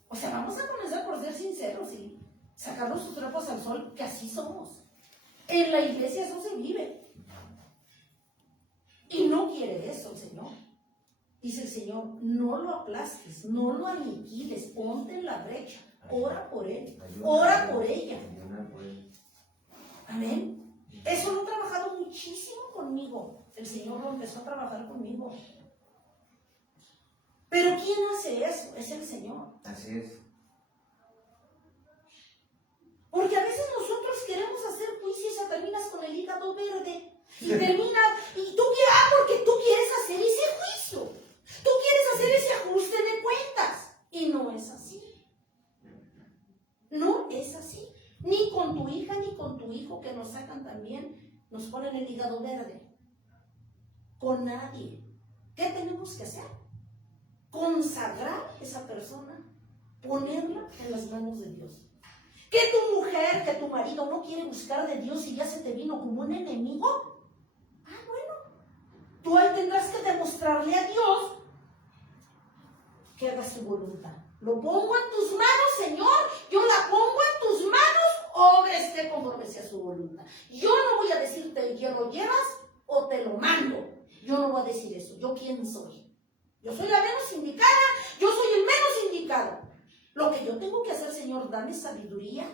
vamos a comenzar por ser sinceros y sacar sus trapos al sol, que así somos. En la iglesia eso se vive. Y no quiere eso el Señor. Dice el Señor, no lo aplastes, no lo aniquiles, ponte en la brecha, ora por él, ora por ella. Amén. Eso lo ha trabajado muchísimo conmigo. El Señor lo empezó a trabajar conmigo. Pero ¿quién hace eso? Es el Señor. Así es. Porque a veces nosotros queremos hacer juicios y terminas con el hígado verde. Y terminas, y tú porque tú quieres hacer ese juicio. Tú quieres hacer ese ajuste de cuentas. Y no es así. No es así. Ni con tu hija ni con tu hijo que nos sacan también, nos ponen el hígado verde. Con nadie. ¿Qué tenemos que hacer? Consagrar a esa persona, ponerla en las manos de Dios. Que tu mujer, que tu marido no quiere buscar de Dios y ya se te vino como un enemigo. Bueno, tú ahí tendrás que demostrarle a Dios que haga su voluntad. Lo pongo en tus manos, Señor, yo la pongo en tus manos, obra esté conforme sea su voluntad. Yo no voy a decirte el hierro llevas o te lo mando. Yo no voy a decir eso. ¿Yo quién soy? Yo soy la menos indicada, yo soy el menos indicado. Lo que yo tengo que hacer, Señor, dame sabiduría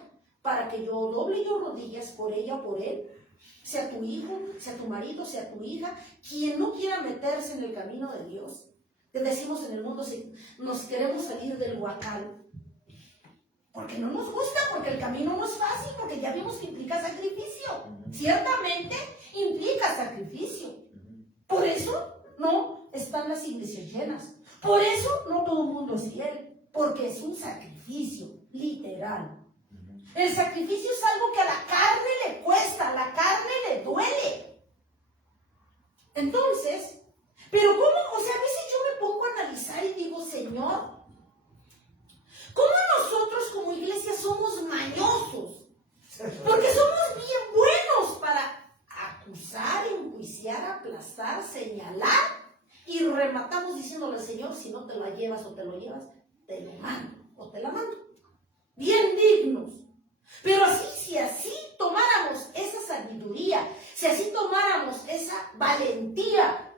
para que yo doble yo rodillas por ella o por él, sea tu hijo, sea tu marido, sea tu hija, quien no quiera meterse en el camino de Dios. Te decimos en el mundo, si nos queremos salir del huacal, porque no nos gusta, porque el camino no es fácil, porque ya vimos que implica sacrificio. Ciertamente implica sacrificio. Por eso no están las iglesias llenas. Por eso no todo el mundo es fiel, porque es un sacrificio literal. El sacrificio es algo que a la carne le cuesta, a la carne le duele. Entonces, pero ¿cómo? A veces yo me pongo a analizar y digo, Señor, rematamos diciéndole al Señor, si no te la llevas o te lo llevas, te lo mando o te la mando. Bien dignos. Pero así, si así tomáramos esa sabiduría, si así tomáramos esa valentía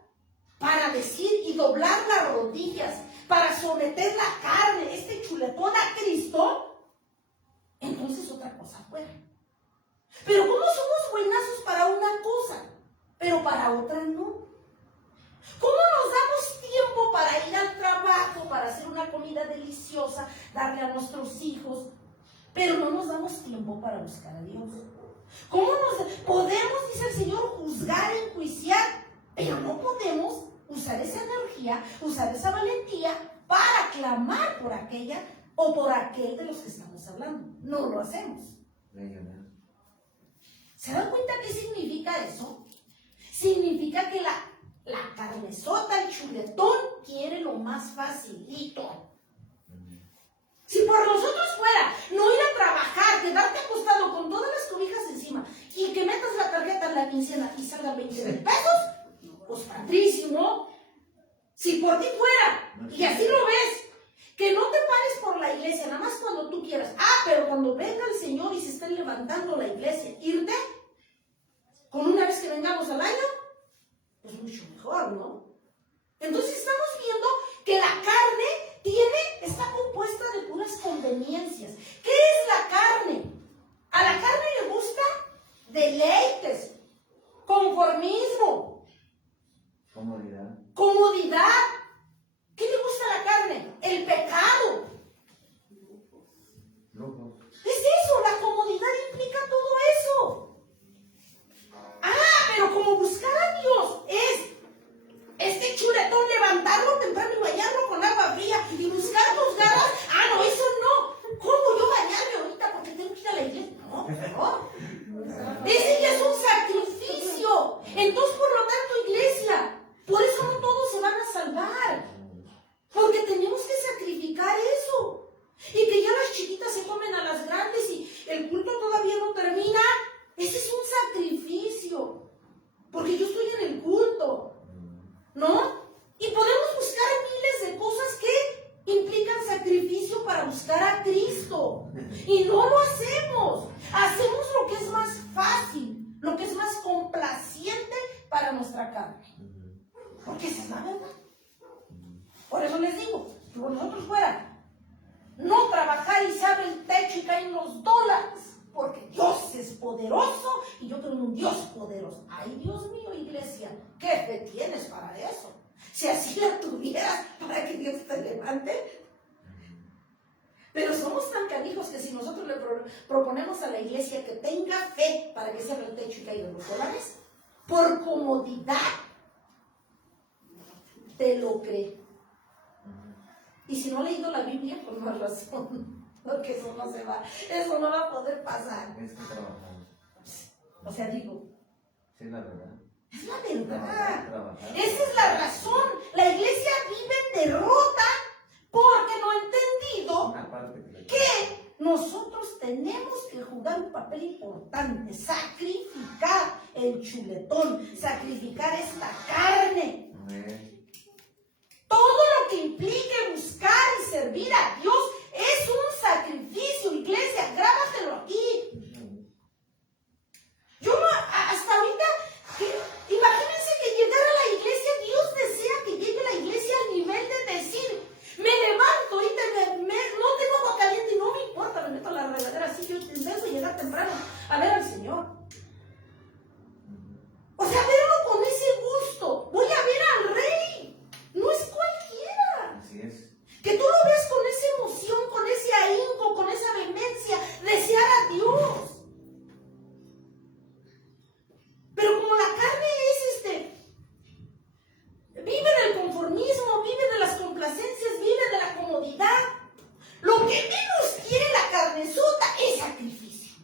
para decir y doblar las rodillas, para someter la carne, este chuletón a Cristo, entonces otra cosa fuera. Pero como somos buenazos para una cosa, pero para otra no. ¿Cómo nos damos tiempo para ir al trabajo, para hacer una comida deliciosa, darle a nuestros hijos, pero no nos damos tiempo para buscar a Dios? ¿Cómo podemos, dice el Señor, juzgar, enjuiciar, pero no podemos usar esa energía, usar esa valentía para clamar por aquella o por aquel de los que estamos hablando? No lo hacemos. ¿Se dan cuenta qué significa eso? Significa que la carnesota, el chuletón, quiere lo más facilito. Si por nosotros fuera no ir a trabajar, quedarte acostado con todas las cobijas encima y que metas la tarjeta en la quincena y salgan 20,000 pesos, pues padrísimo. Si por ti fuera, y así lo ves, que no te pares por la iglesia, nada más cuando tú quieras. Pero cuando venga el Señor y se esté levantando la iglesia, irte, con una vez que vengamos al año, pues mucho mejor, ¿no? Entonces estamos viendo que la carne está compuesta de puras conveniencias. ¿Qué es la carne? A la carne le gusta deleites, conformismo, comodidad. ¿Qué le gusta a la carne? El pecado. Es eso, la comodidad implica todo eso. Pero como buscar a Dios es este chuletón, levantarlo temprano y bañarlo con agua fría y buscar tus garras. No, eso no. ¿Cómo yo bañarme ahorita porque tengo que ir a la iglesia? No. Ese ya es un sacrificio. Entonces, por lo tanto, iglesia, por eso no todos se van a salvar. Porque tenemos que sacrificar eso. Y que ya las chiquitas se comen a las grandes y el culto todavía no termina. Ese es un sacrificio. Porque yo estoy en el culto, ¿no? Y podemos buscar miles de cosas que implican sacrificio para buscar a Cristo. Y no lo hacemos. Hacemos lo que es más fácil, lo que es más complaciente para nuestra carne. Porque esa es la verdad. Por eso les digo, si por nosotros fuera no trabajar y se abre el techo y caen los dólares, porque Dios es poderoso y yo creo en un Dios poderoso. Ay, Dios mío, iglesia, ¿qué fe tienes para eso? Si así la tuvieras para que Dios te levante. Pero somos tan canijos que si nosotros le proponemos a la iglesia que tenga fe para que se abra el techo y caigan los dólares, por comodidad, te lo cree. Y si no ha leído la Biblia, por más razón. Porque eso no va a poder pasar. Es que trabajamos. O sea, digo. Sí, es la verdad. Es la verdad. Trabajar. Esa es la razón. La iglesia vive en derrota porque no ha entendido que nosotros tenemos que jugar un papel importante. Sacrificar el chuletón. Sacrificar esta carne. Todo lo que implique buscar y servir a Dios es un sacrificio, iglesia, grábatelo aquí. Yo hasta ahorita, imagínense que llegara a la iglesia, Dios desea que llegue a la iglesia al nivel de decir, me levanto ahorita, no tengo agua caliente y no me importa, me meto a la regadera así, yo intento llegar temprano a ver al Señor. O sea, verlo con ese gusto, voy a ver al Rey. No es cualquiera. Así es. Que tú lo ves con esa emoción, con ese ahínco, con esa vehemencia, desear a Dios. Pero como la carne vive del conformismo, vive de las complacencias, vive de la comodidad. Lo que menos quiere la carnesota es sacrificio.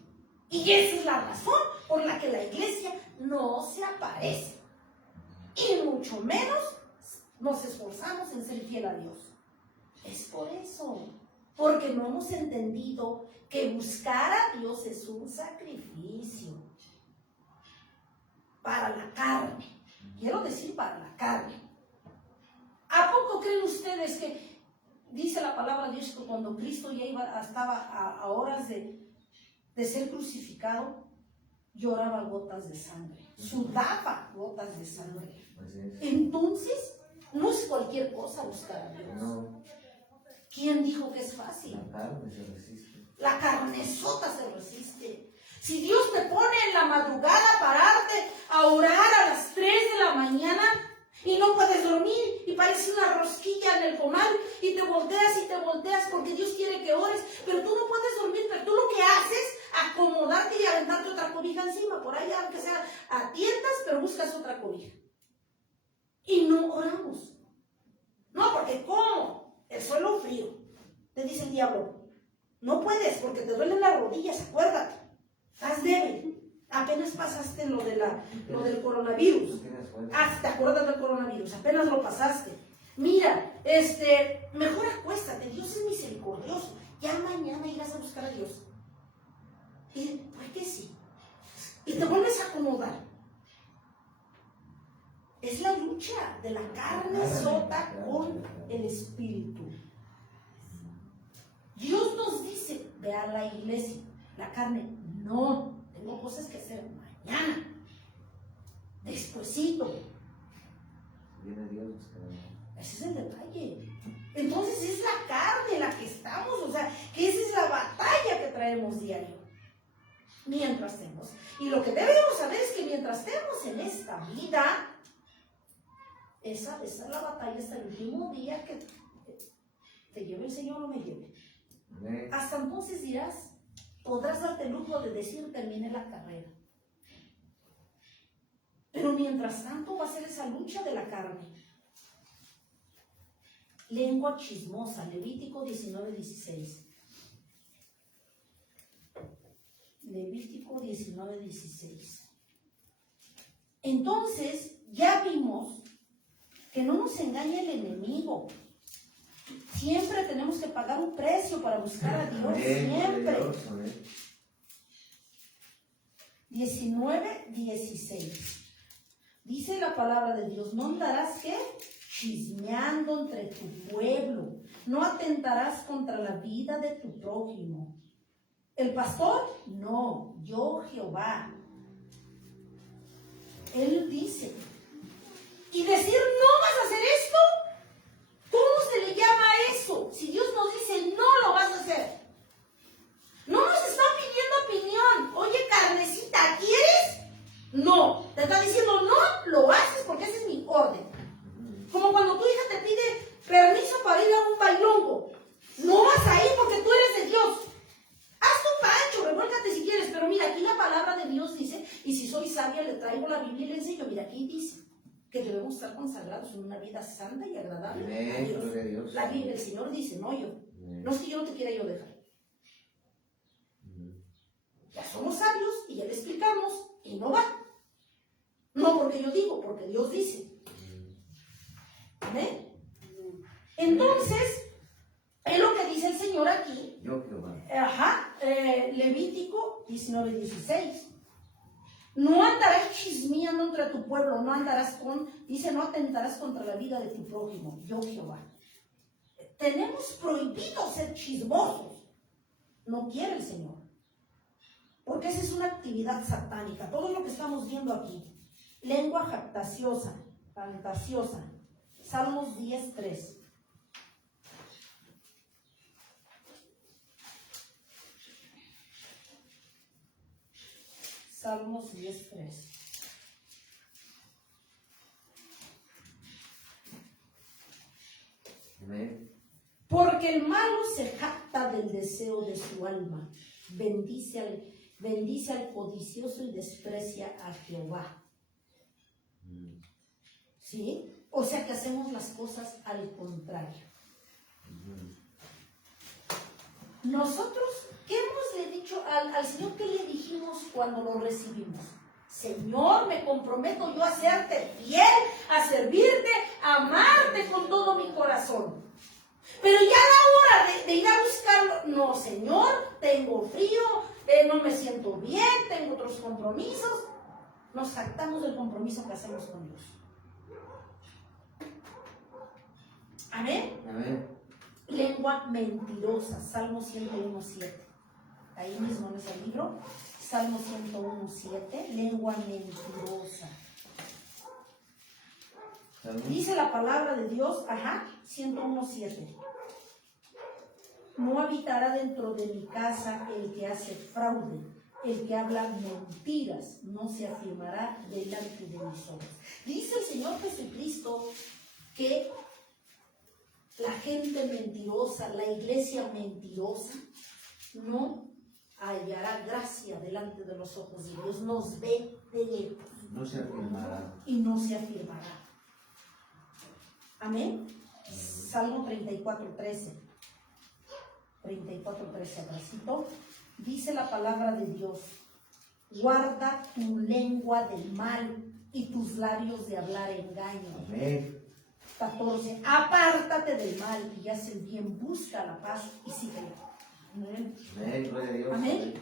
Y esa es la razón por la que la iglesia no se aparece. Y mucho menos nos esforzamos en ser fiel a Dios. Es por eso, porque no hemos entendido que buscar a Dios es un sacrificio para la carne. Quiero decir para la carne. ustedes que dice la palabra de Dios que cuando Cristo ya estaba a horas de ser crucificado, lloraba gotas de sangre, sudaba gotas de sangre? Así es. Entonces, no es cualquier cosa buscar a Dios. No, ¿Quién dijo que es fácil? la carne se resiste. La carnesota se resiste. Si Dios te pone en la madrugada a pararte a orar a las 3 de la mañana y no puedes dormir y parece una rosquilla en el comal y te volteas porque Dios quiere que ores, pero tú no puedes dormir, pero tú lo que haces es acomodarte y aventarte otra cobija encima, por ahí aunque sea a tientas, pero buscas otra cobija. Y no oramos. No, porque ¿cómo? El suelo frío. Te dice el diablo, no puedes porque te duelen las rodillas, acuérdate. Estás débil. Apenas pasaste lo del coronavirus. Tú tienes fuerza. Ah, te acuerdas del coronavirus, apenas lo pasaste. Mira, mejor acuéstate, Dios es misericordioso. Ya mañana irás a buscar a Dios. Y ¿por qué sí? Y te vuelves a acomodar. Es la lucha de la carne sota con el espíritu. Dios nos dice, ve a la iglesia. La carne, no, tengo cosas que hacer mañana. Despuesito. Viene Dios buscando. Ese es el detalle. Entonces es la carne la que estamos, o sea, que esa es la batalla que traemos diario. Mientras estemos. Y lo que debemos saber es que mientras estemos en esta vida, esa es la batalla hasta el último día que te lleve el Señor o me lleve. Amén. Hasta entonces dirás, podrás darte el lujo de decir terminé la carrera. Pero mientras tanto va a ser esa lucha de la carne. Lengua chismosa, Levítico 19:16. Levítico 19:16. Entonces, ya vimos que no nos engaña el enemigo. Siempre tenemos que pagar un precio para buscar a Dios, siempre. 19:16. Dice la palabra de Dios, no andarás, ¿qué? Chismeando entre tu pueblo. No atentarás contra la vida de tu prójimo. ¿El pastor? No, yo Jehová. Él dice. Y decir, no vas a hacer esto, ¿cómo se le llama eso? Si Dios nos dice, no lo vas a hacer. No nos está pidiendo opinión. Oye, carnecita, ¿quieres? No. Te está diciendo, no, lo haces porque esa es mi orden. Como cuando tu hija te pide permiso para ir a un bailongo. No vas a ir porque tú eres de Dios. Haz tu pancho, revuélcate si quieres. Pero mira, aquí la palabra de Dios dice, y si soy sabia le traigo la Biblia y le enseño. Mira, aquí dice que debemos estar consagrados en una vida santa y agradable a Amén, Dios. gloria a Dios. La Biblia, el Señor dice, no yo. Amén. No es que yo no te quiera yo dejar. Ya somos sabios y ya le explicamos y no va. No porque yo digo, porque Dios dice. ¿Amén? Entonces, es lo que dice el Señor aquí. Yo Jehová. Levítico 19:16. No andarás chismeando entre tu pueblo, no andarás dice, no atentarás contra la vida de tu prójimo, yo Jehová. Tenemos prohibido ser chismosos. No quiere el Señor. Porque esa es una actividad satánica. Todo lo que estamos viendo aquí. Lengua jactaciosa, fantasiosa. Salmos 10:3. Salmos 10:3. Amén. Porque el malo se jacta del deseo de su alma. Bendice al codicioso y desprecia a Jehová. ¿Sí? O sea que hacemos las cosas al contrario. Nosotros, ¿qué hemos le dicho al Señor? ¿Qué le dijimos cuando lo recibimos? Señor, me comprometo yo a serte fiel, a servirte, a amarte con todo mi corazón. Pero ya a la hora de ir a buscarlo, no, Señor, tengo frío, no me siento bien, tengo otros compromisos. Nos jactamos del compromiso que hacemos con Dios. Amén. Amén. Lengua mentirosa, Salmo 101:7. Ahí mismo en ese libro, Salmo 101:7, lengua mentirosa. Dice la palabra de Dios, 101:7. No habitará dentro de mi casa el que hace fraude, el que habla mentiras, no se afirmará delante de mis ojos. Dice el Señor Jesucristo que la gente mentirosa, la iglesia mentirosa, no hallará gracia delante de los ojos de Dios, nos ve de lejos. No se afirmará. Y no se afirmará. Amén. Salmo 34:13. 34:13, atrásito. Dice la palabra de Dios: guarda tu lengua del mal y tus labios de hablar engaño. Amén. 14. Apártate del mal y haz el bien, busca la paz y síguela. Amén. Amén. Gloria a Dios. Amén.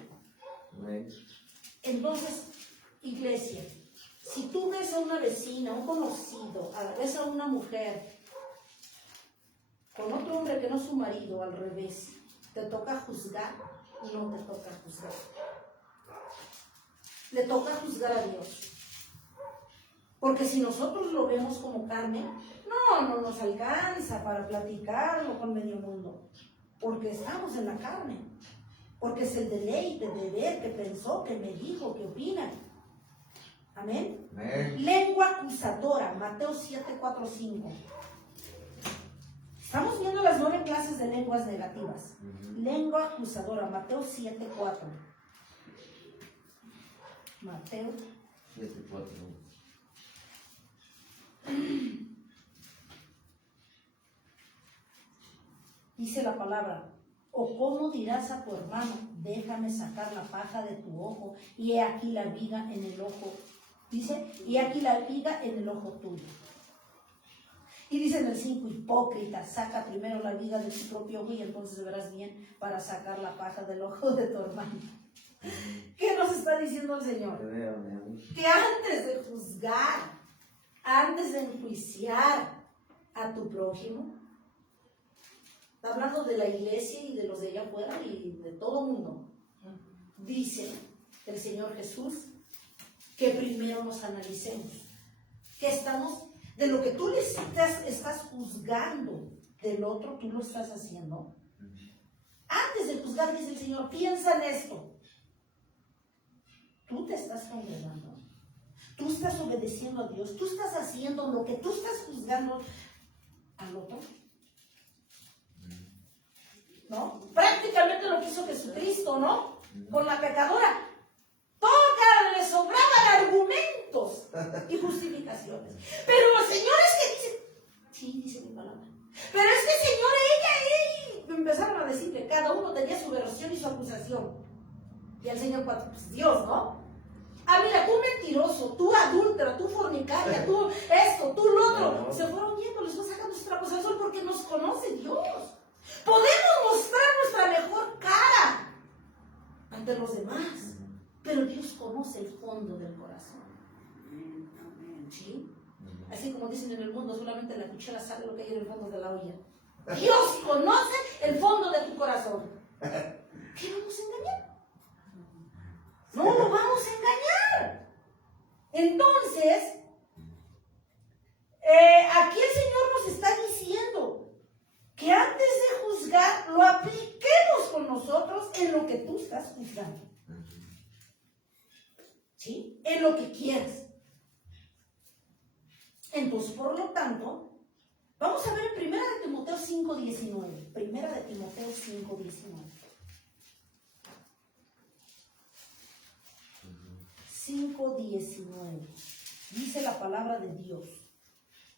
Amén. Entonces, iglesia, si tú ves a una vecina, un conocido, ves a una mujer con otro hombre que no es su marido, al revés, ¿te toca juzgar o no te toca juzgar? Le toca juzgar a Dios. Porque si nosotros lo vemos como carne, no nos alcanza para platicarlo con medio mundo. Porque estamos en la carne. Porque es el deleite de ver qué pensó, qué me dijo, qué opina. Amén. Amén. Lengua acusadora, Mateo 7:4-5. Estamos viendo las 9 clases de lenguas negativas. Lengua acusadora, Mateo 7:4. Mateo 7:4. Dice la palabra: o cómo dirás a tu hermano, déjame sacar la paja de tu ojo, y he aquí la viga en el ojo. Dice, y aquí la viga en el ojo tuyo. Y dice en el 5, hipócrita, saca primero la viga de tu propio ojo y entonces verás bien para sacar la paja del ojo de tu hermano. ¿Qué nos está diciendo el Señor? Que antes de juzgar, antes de enjuiciar a tu prójimo, está hablando de la iglesia y de los de allá afuera y de todo el mundo, dice el Señor Jesús que primero nos analicemos, que estamos, de lo que tú le estás juzgando del otro, tú lo estás haciendo. Antes de juzgar, dice el Señor, piensa en esto. Tú te estás congregando, tú estás obedeciendo a Dios, tú estás haciendo lo que tú estás juzgando al otro, ¿no? Prácticamente lo que hizo Jesucristo, ¿no? Con la pecadora. Toca, le sobraban argumentos y justificaciones. Pero los señores que dicen, sí, dice mi palabra, pero es que Señor, ella, empezaron a decir que cada uno tenía su versión y su acusación. Y el Señor, pues Dios, ¿no? Ah, mira, tú mentiroso, tú adúltera, tú fornicaria, tú esto, tú lo otro. No. Se fueron yendo, les fue sacando sus trapos al sol porque nos conoce Dios. Podemos mostrar nuestra mejor cara ante los demás, pero Dios conoce el fondo del corazón. ¿Sí? Así como dicen en el mundo, solamente la cuchara sabe lo que hay en el fondo de la olla. Dios conoce el fondo de tu corazón. ¿Qué vamos a engañar? No lo vamos a engañar. Entonces, aquí el Señor nos está diciendo que antes de juzgar, lo apliquemos con nosotros en lo que tú estás juzgando. ¿Sí? En lo que quieras. Entonces, por lo tanto, vamos a ver en 1 de Timoteo 5:19. 1 de Timoteo 5:19. 5:19. Dice la palabra de Dios: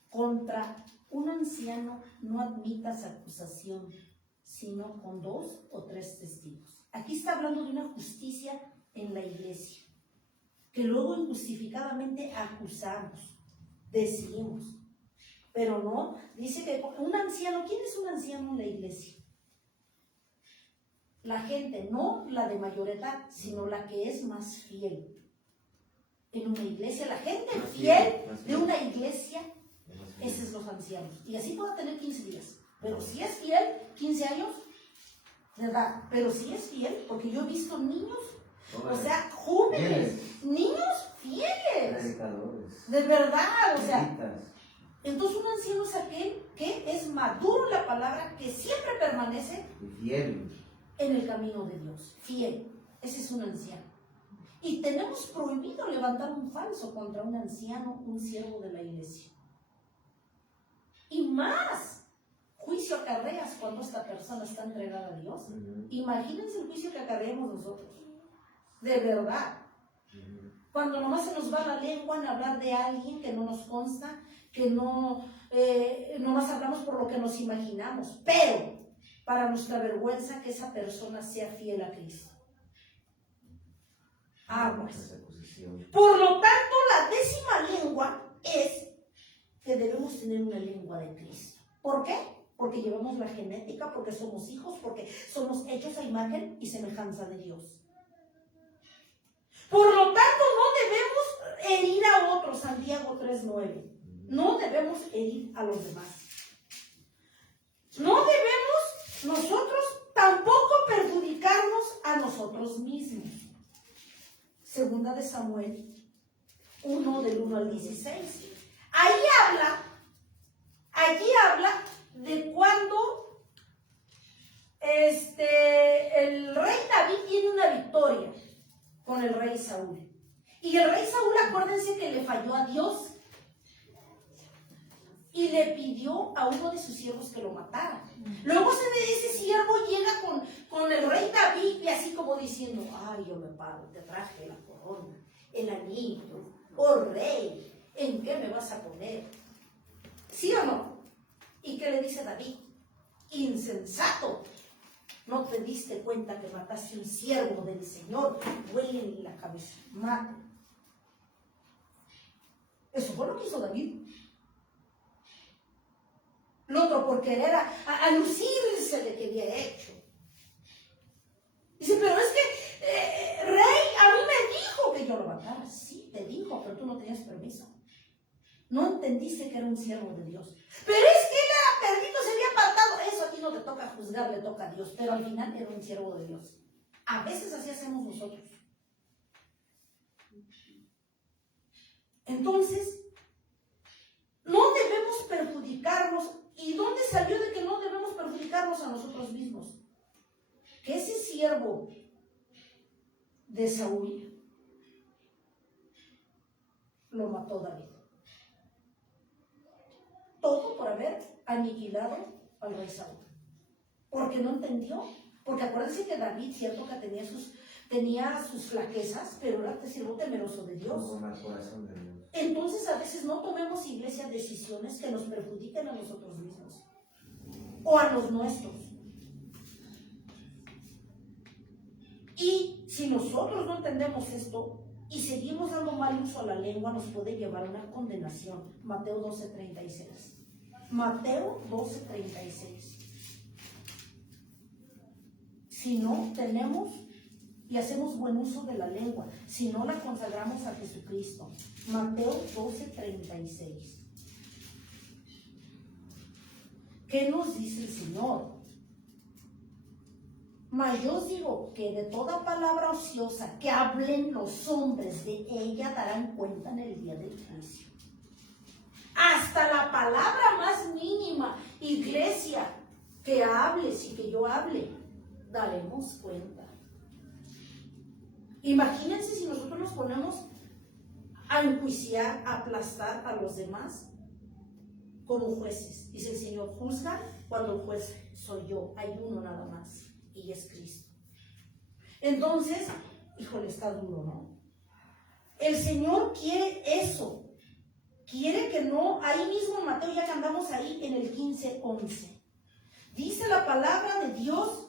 contra un anciano no admitas acusación, sino con 2 o 3 testigos. Aquí está hablando de una justicia en la iglesia, que luego injustificadamente acusamos, decimos, pero no, dice que un anciano, ¿quién es un anciano en la iglesia? La gente, no la de mayor edad, sino la que es más fiel. En una iglesia, la gente fiel de una iglesia Esos son los ancianos. Y así puede tener 15 días. Pero si es fiel, 15 años, ¿verdad? Pero si es fiel, porque yo he visto niños, o sea, jóvenes, niños fieles. Predicadores. De verdad, o sea. Benditas. Entonces un anciano es aquel que es maduro en la palabra, que siempre permanece Y fiel. en el camino de Dios. Fiel. Ese es un anciano. Y tenemos prohibido levantar un falso contra un anciano, un siervo de la iglesia. Y más juicio acarreas cuando esta persona está entregada a Dios. Imagínense el juicio que acarreamos nosotros. De verdad. Cuando nomás se nos va la lengua en hablar de alguien que no nos consta, que no, nomás hablamos por lo que nos imaginamos. Pero, para nuestra vergüenza, que esa persona sea fiel a Cristo. Aguas. Por lo tanto, la 10ª lengua es que debemos tener una lengua de Cristo. ¿Por qué? Porque llevamos la genética, porque somos hijos, porque somos hechos a imagen y semejanza de Dios. Por lo tanto, no debemos herir a otros, Santiago 3:9. No debemos herir a los demás. No debemos nosotros tampoco perjudicarnos a nosotros mismos. Segunda de Samuel 1, del 1 al 16. Allí habla de cuando el rey David tiene una victoria con el rey Saúl. Y el rey Saúl, acuérdense que le falló a Dios y le pidió a uno de sus siervos que lo matara. Luego ese siervo llega con el rey David y así como diciendo, ay, yo me paro, te traje la corona, el anillo, oh rey, ¿en qué me vas a poner? ¿Sí o no? ¿Y qué le dice David? Insensato, ¿no te diste cuenta que mataste un siervo del Señor? Huele en la cabeza, mata. Eso fue lo que hizo David. El otro por querer a lucirse de que había hecho. Dice, pero es que, rey, a mí me dijo que yo lo matara. Sí, te dijo, pero tú no tenías permiso. No entendiste que era un siervo de Dios. Pero es que él era perdido, se había apartado. Eso a ti no te toca juzgar, le toca a Dios. Pero al final era un siervo de Dios. A veces así hacemos nosotros. Entonces, no debemos perjudicarnos. ¿Y dónde salió de que no debemos perjudicarnos a nosotros mismos? Que ese siervo de Saúl lo mató David. Todo por haber aniquilado al rey Saúl. Porque no entendió. Porque acuérdense que David, cierto que tenía sus flaquezas, pero era siervo temeroso de Dios. Entonces a veces no tomemos, iglesia, decisiones que nos perjudiquen a nosotros mismos o a los nuestros. Y si nosotros no entendemos esto y seguimos dando mal uso a la lengua, nos puede llevar a una condenación. Mateo 12:36. Mateo 12:36. Si no tenemos y hacemos buen uso de la lengua, si no la consagramos a Jesucristo. Mateo 12:36. ¿Qué nos dice el Señor? Mas yo os digo que de toda palabra ociosa que hablen los hombres, de ella darán cuenta en el día del juicio. Hasta la palabra más mínima, iglesia, que hables y que yo hable, daremos cuenta. Imagínense si nosotros nos ponemos a enjuiciar, a aplastar a los demás como jueces. Dice el Señor, juzga cuando el juez soy yo, hay uno nada más, y es Cristo. Entonces, híjole, está duro, ¿no? El Señor quiere eso, quiere que no, ahí mismo en Mateo, ya que andamos ahí en el 15:11, dice la palabra de Dios,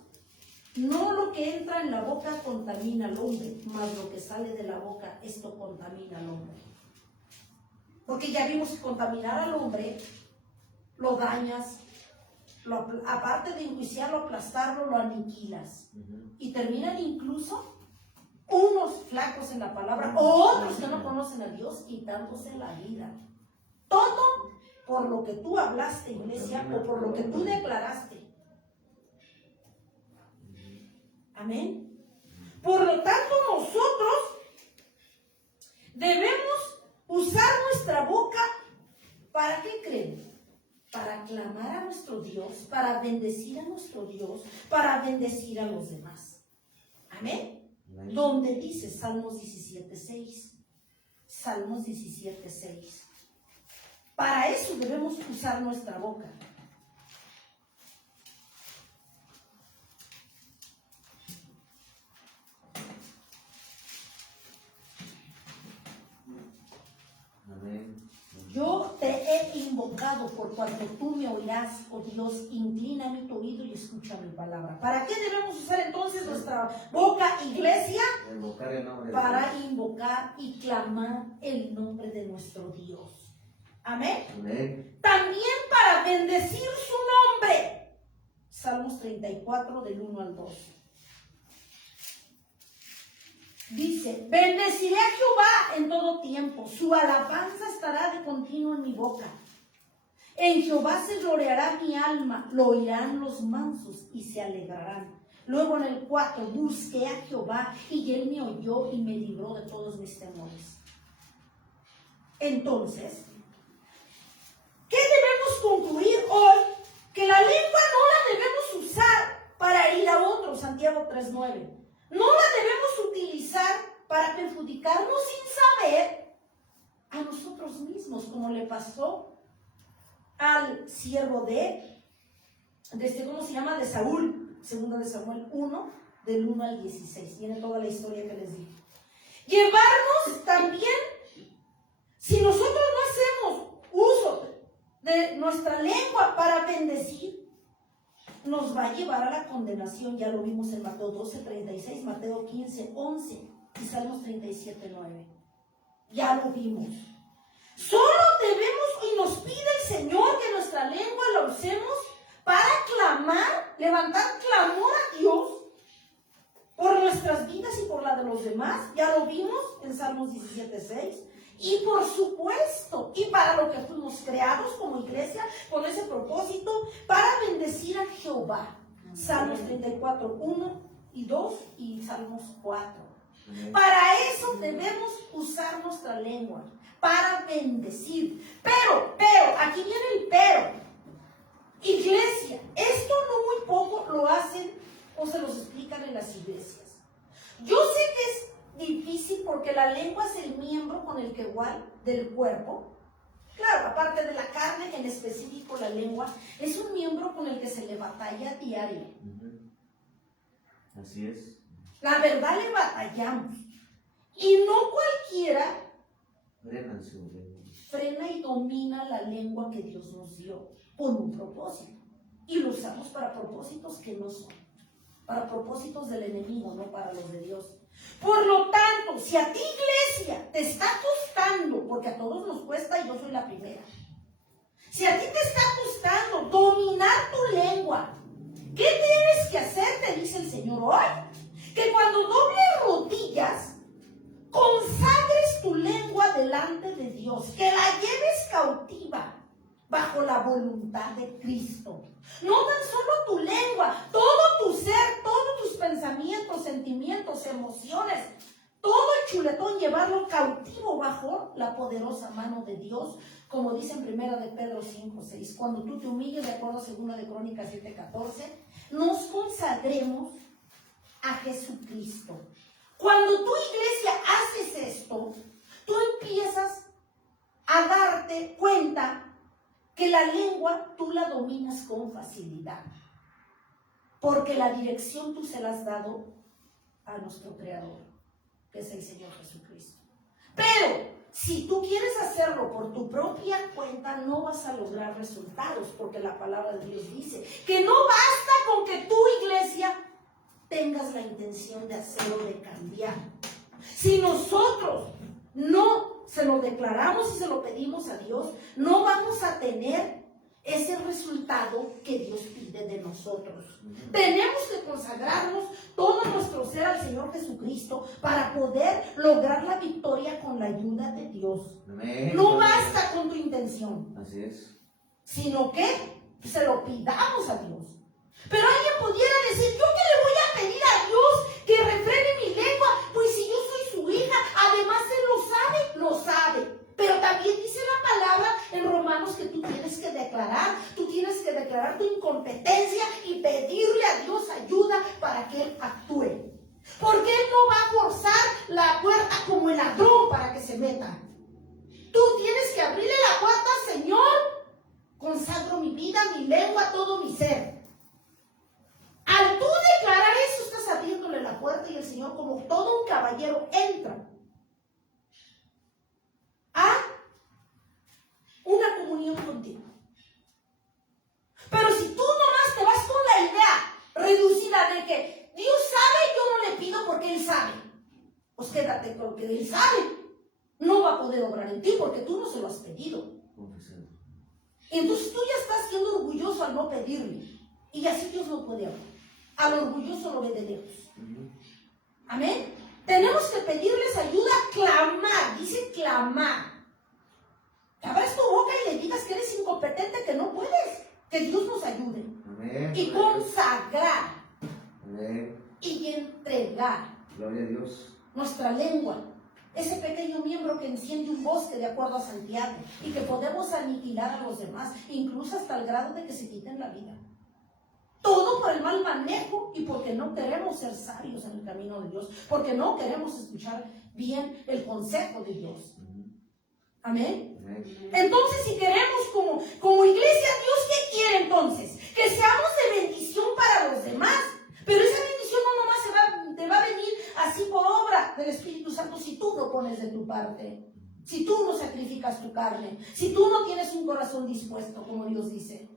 no lo que entra en la boca contamina al hombre, mas lo que sale de la boca, esto contamina al hombre. Porque ya vimos que contaminar al hombre, lo dañas, aparte de enjuiciarlo, aplastarlo, lo aniquilas. Y terminan incluso unos flacos en la palabra, o otros que no conocen a Dios, quitándose la vida. Todo por lo que tú hablaste, iglesia, o por lo que tú declaraste. Amén. Por lo tanto, nosotros debemos usar nuestra boca. ¿Para qué creen? Para clamar a nuestro Dios, para bendecir a nuestro Dios, para bendecir a los demás. Amén. Amén. Donde dice Salmos 17:6. Salmos 17:6. Para eso debemos usar nuestra boca. Amén. Yo te he invocado por cuanto tú me oirás, oh Dios, inclina tu oído y escucha mi palabra. ¿Para qué debemos usar entonces nuestra boca, iglesia? Invocar el nombre de Para Dios. invocar y clamar el nombre de nuestro Dios. Amén. Amén. También para bendecir su nombre. Salmos 34 del 1 al 2. Dice, bendeciré a Jehová en todo tiempo, su alabanza estará de continuo en mi boca. En Jehová se gloriará mi alma, lo oirán los mansos y se alegrarán. Luego en el 4, busqué a Jehová y él me oyó y me libró de todos mis temores. Entonces, ¿qué debemos concluir hoy? Que la lengua no la debemos usar para herir a otros, Santiago 3:9. No la debemos utilizar para perjudicarnos sin saber a nosotros mismos, como le pasó al siervo de Saúl, segunda de Samuel 1, del 1 al 16. Tiene toda la historia que les dije. Llevarnos también, si nosotros no hacemos uso de nuestra lengua para bendecir, nos va a llevar a la condenación. Ya lo vimos en Mateo 12:36, Mateo 15:11 y Salmos 37:9. Ya lo vimos. Solo debemos, y nos pide el Señor, que nuestra lengua la usemos para clamar, levantar clamor a Dios por nuestras vidas y por la de los demás. Ya lo vimos en Salmos 17:6. Y por supuesto, y para lo que fuimos creados como iglesia, con ese propósito, para bendecir a Jehová. Salmos 34:1 y 2 y Salmos 4. Amén. Para eso debemos usar nuestra lengua, para bendecir. Pero, aquí viene el pero. Iglesia, esto no muy poco lo hacen o se los explican en las iglesias. Yo sé que es difícil porque la lengua es el miembro con el que igual del cuerpo. Claro, aparte de la carne, en específico la lengua es un miembro con el que se le batalla diario. Así es. La verdad, le batallamos. Y no cualquiera Frenan su lengua. frena y domina la lengua que Dios nos dio por un propósito. Y lo usamos para propósitos que no son. Para propósitos del enemigo, no para los de Dios. Por lo tanto, si a ti, iglesia, te está costando, porque a todos nos cuesta y yo soy la primera. Si a ti te está costando dominar tu lengua, ¿qué tienes que hacer? Te dice el Señor hoy. Que cuando dobles rodillas, consagres tu lengua delante de Dios, que la lleves cautiva bajo la voluntad de Cristo. No tan solo tu lengua, todo tu ser, todos tus pensamientos, sentimientos, emociones, todo el chuletón, llevarlo cautivo bajo la poderosa mano de Dios, como dice en 1 de Pedro 5:6. Cuando tú te humilles, de acuerdo a 2 de Crónicas 7:14, nos consagremos a Jesucristo. Cuando tu iglesia haces esto, tú empiezas a darte cuenta que la lengua tú la dominas con facilidad, porque la dirección tú se la has dado a nuestro Creador, que es el Señor Jesucristo. Pero si tú quieres hacerlo por tu propia cuenta, no vas a lograr resultados, porque la palabra de Dios dice que no basta con que tu iglesia tengas la intención de hacerlo, de cambiar. Si nosotros no se lo declaramos y se lo pedimos a Dios, no vamos a tener ese resultado que Dios pide de nosotros. Tenemos que consagrarnos todo nuestro ser al Señor Jesucristo para poder lograr la victoria con la ayuda de Dios. Amén. No basta con tu intención. Así es. sino que se lo pidamos a Dios. Pero alguien pudiera decir, ¿yo qué le voy a pedir a Dios que refrene mi lengua? Pues si yo soy su hija, además Él lo sabe. Pero también dice la palabra en Romanos que tú tienes que declarar tu incompetencia y pedirle a Dios ayuda para que Él actúe. Porque Él no va a forzar la puerta como el ladrón para que se meta. Tú tienes que abrirle la puerta, Señor, consagro mi vida, mi lengua, todo mi ser. Al tú declarar eso, estás abriéndole la puerta y el Señor, como todo un caballero, entra a una comunión contigo. Pero si tú nomás te vas con la idea reducida de que Dios sabe, yo no le pido porque Él sabe, pues quédate con que Él sabe. No va a poder obrar en ti porque tú no se lo has pedido. Entonces tú ya estás siendo orgulloso al no pedirle. Y así Dios no puede hablar. Al orgulloso lo ve de lejos. Amén. Tenemos que pedirles ayuda, clamar. Dice clamar. Que abras tu boca y le digas que eres incompetente, que no puedes. Que Dios nos ayude. Amén. Y consagrar. Amén. Y entregar. Gloria a Dios. Nuestra lengua. Ese pequeño miembro que enciende un bosque de acuerdo a Santiago. Y que podemos aniquilar a los demás. Incluso hasta el grado de que se quiten la vida. Todo por el mal manejo y porque no queremos ser sabios en el camino de Dios. Porque no queremos escuchar bien el consejo de Dios. Amén. Entonces, si queremos como iglesia, Dios, ¿qué quiere entonces? Que seamos de bendición para los demás. Pero esa bendición no nomás te va a venir así por obra del Espíritu Santo si tú no pones de tu parte. Si tú no sacrificas tu carne. Si tú no tienes un corazón dispuesto, como Dios dice.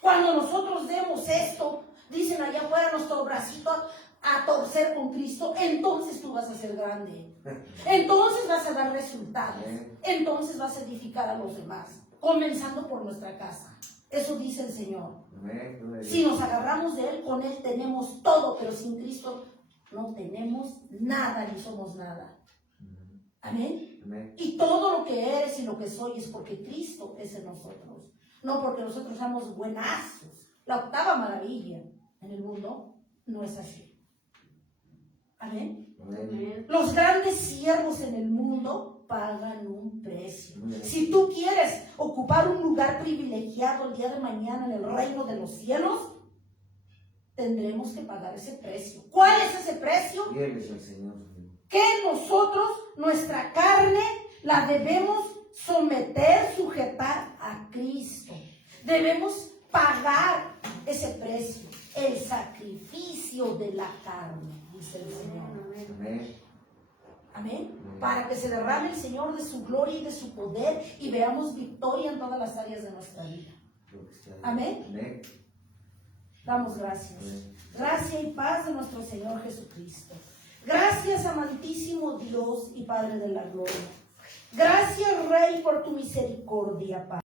Cuando nosotros demos esto, dicen allá afuera nuestro bracito a torcer con Cristo, entonces tú vas a ser grande. Entonces vas a dar resultados. Entonces vas a edificar a los demás, comenzando por nuestra casa. Eso dice el Señor. Si nos agarramos de Él, con Él tenemos todo, pero sin Cristo no tenemos nada ni somos nada. Amén. Y todo lo que eres y lo que soy es porque Cristo es en nosotros. No porque nosotros somos buenazos. La octava maravilla en el mundo no es así. Amén. Amén. Los grandes siervos en el mundo pagan un precio. Si tú quieres ocupar un lugar privilegiado el día de mañana en el reino de los cielos, tendremos que pagar ese precio. ¿Cuál es ese precio? Fiel es el Señor. Que nosotros, nuestra carne, la debemos someter, sujetar a Cristo. Debemos pagar ese precio, el sacrificio de la carne, dice el Señor. Amén. Amén. Para que se derrame el Señor de su gloria y de su poder y veamos victoria en todas las áreas de nuestra vida. Amén. Amén. Damos gracias. Amén. Gracia y paz de nuestro Señor Jesucristo. Gracias, amantísimo Dios y Padre de la gloria. Gracias, Rey, por tu misericordia, Padre.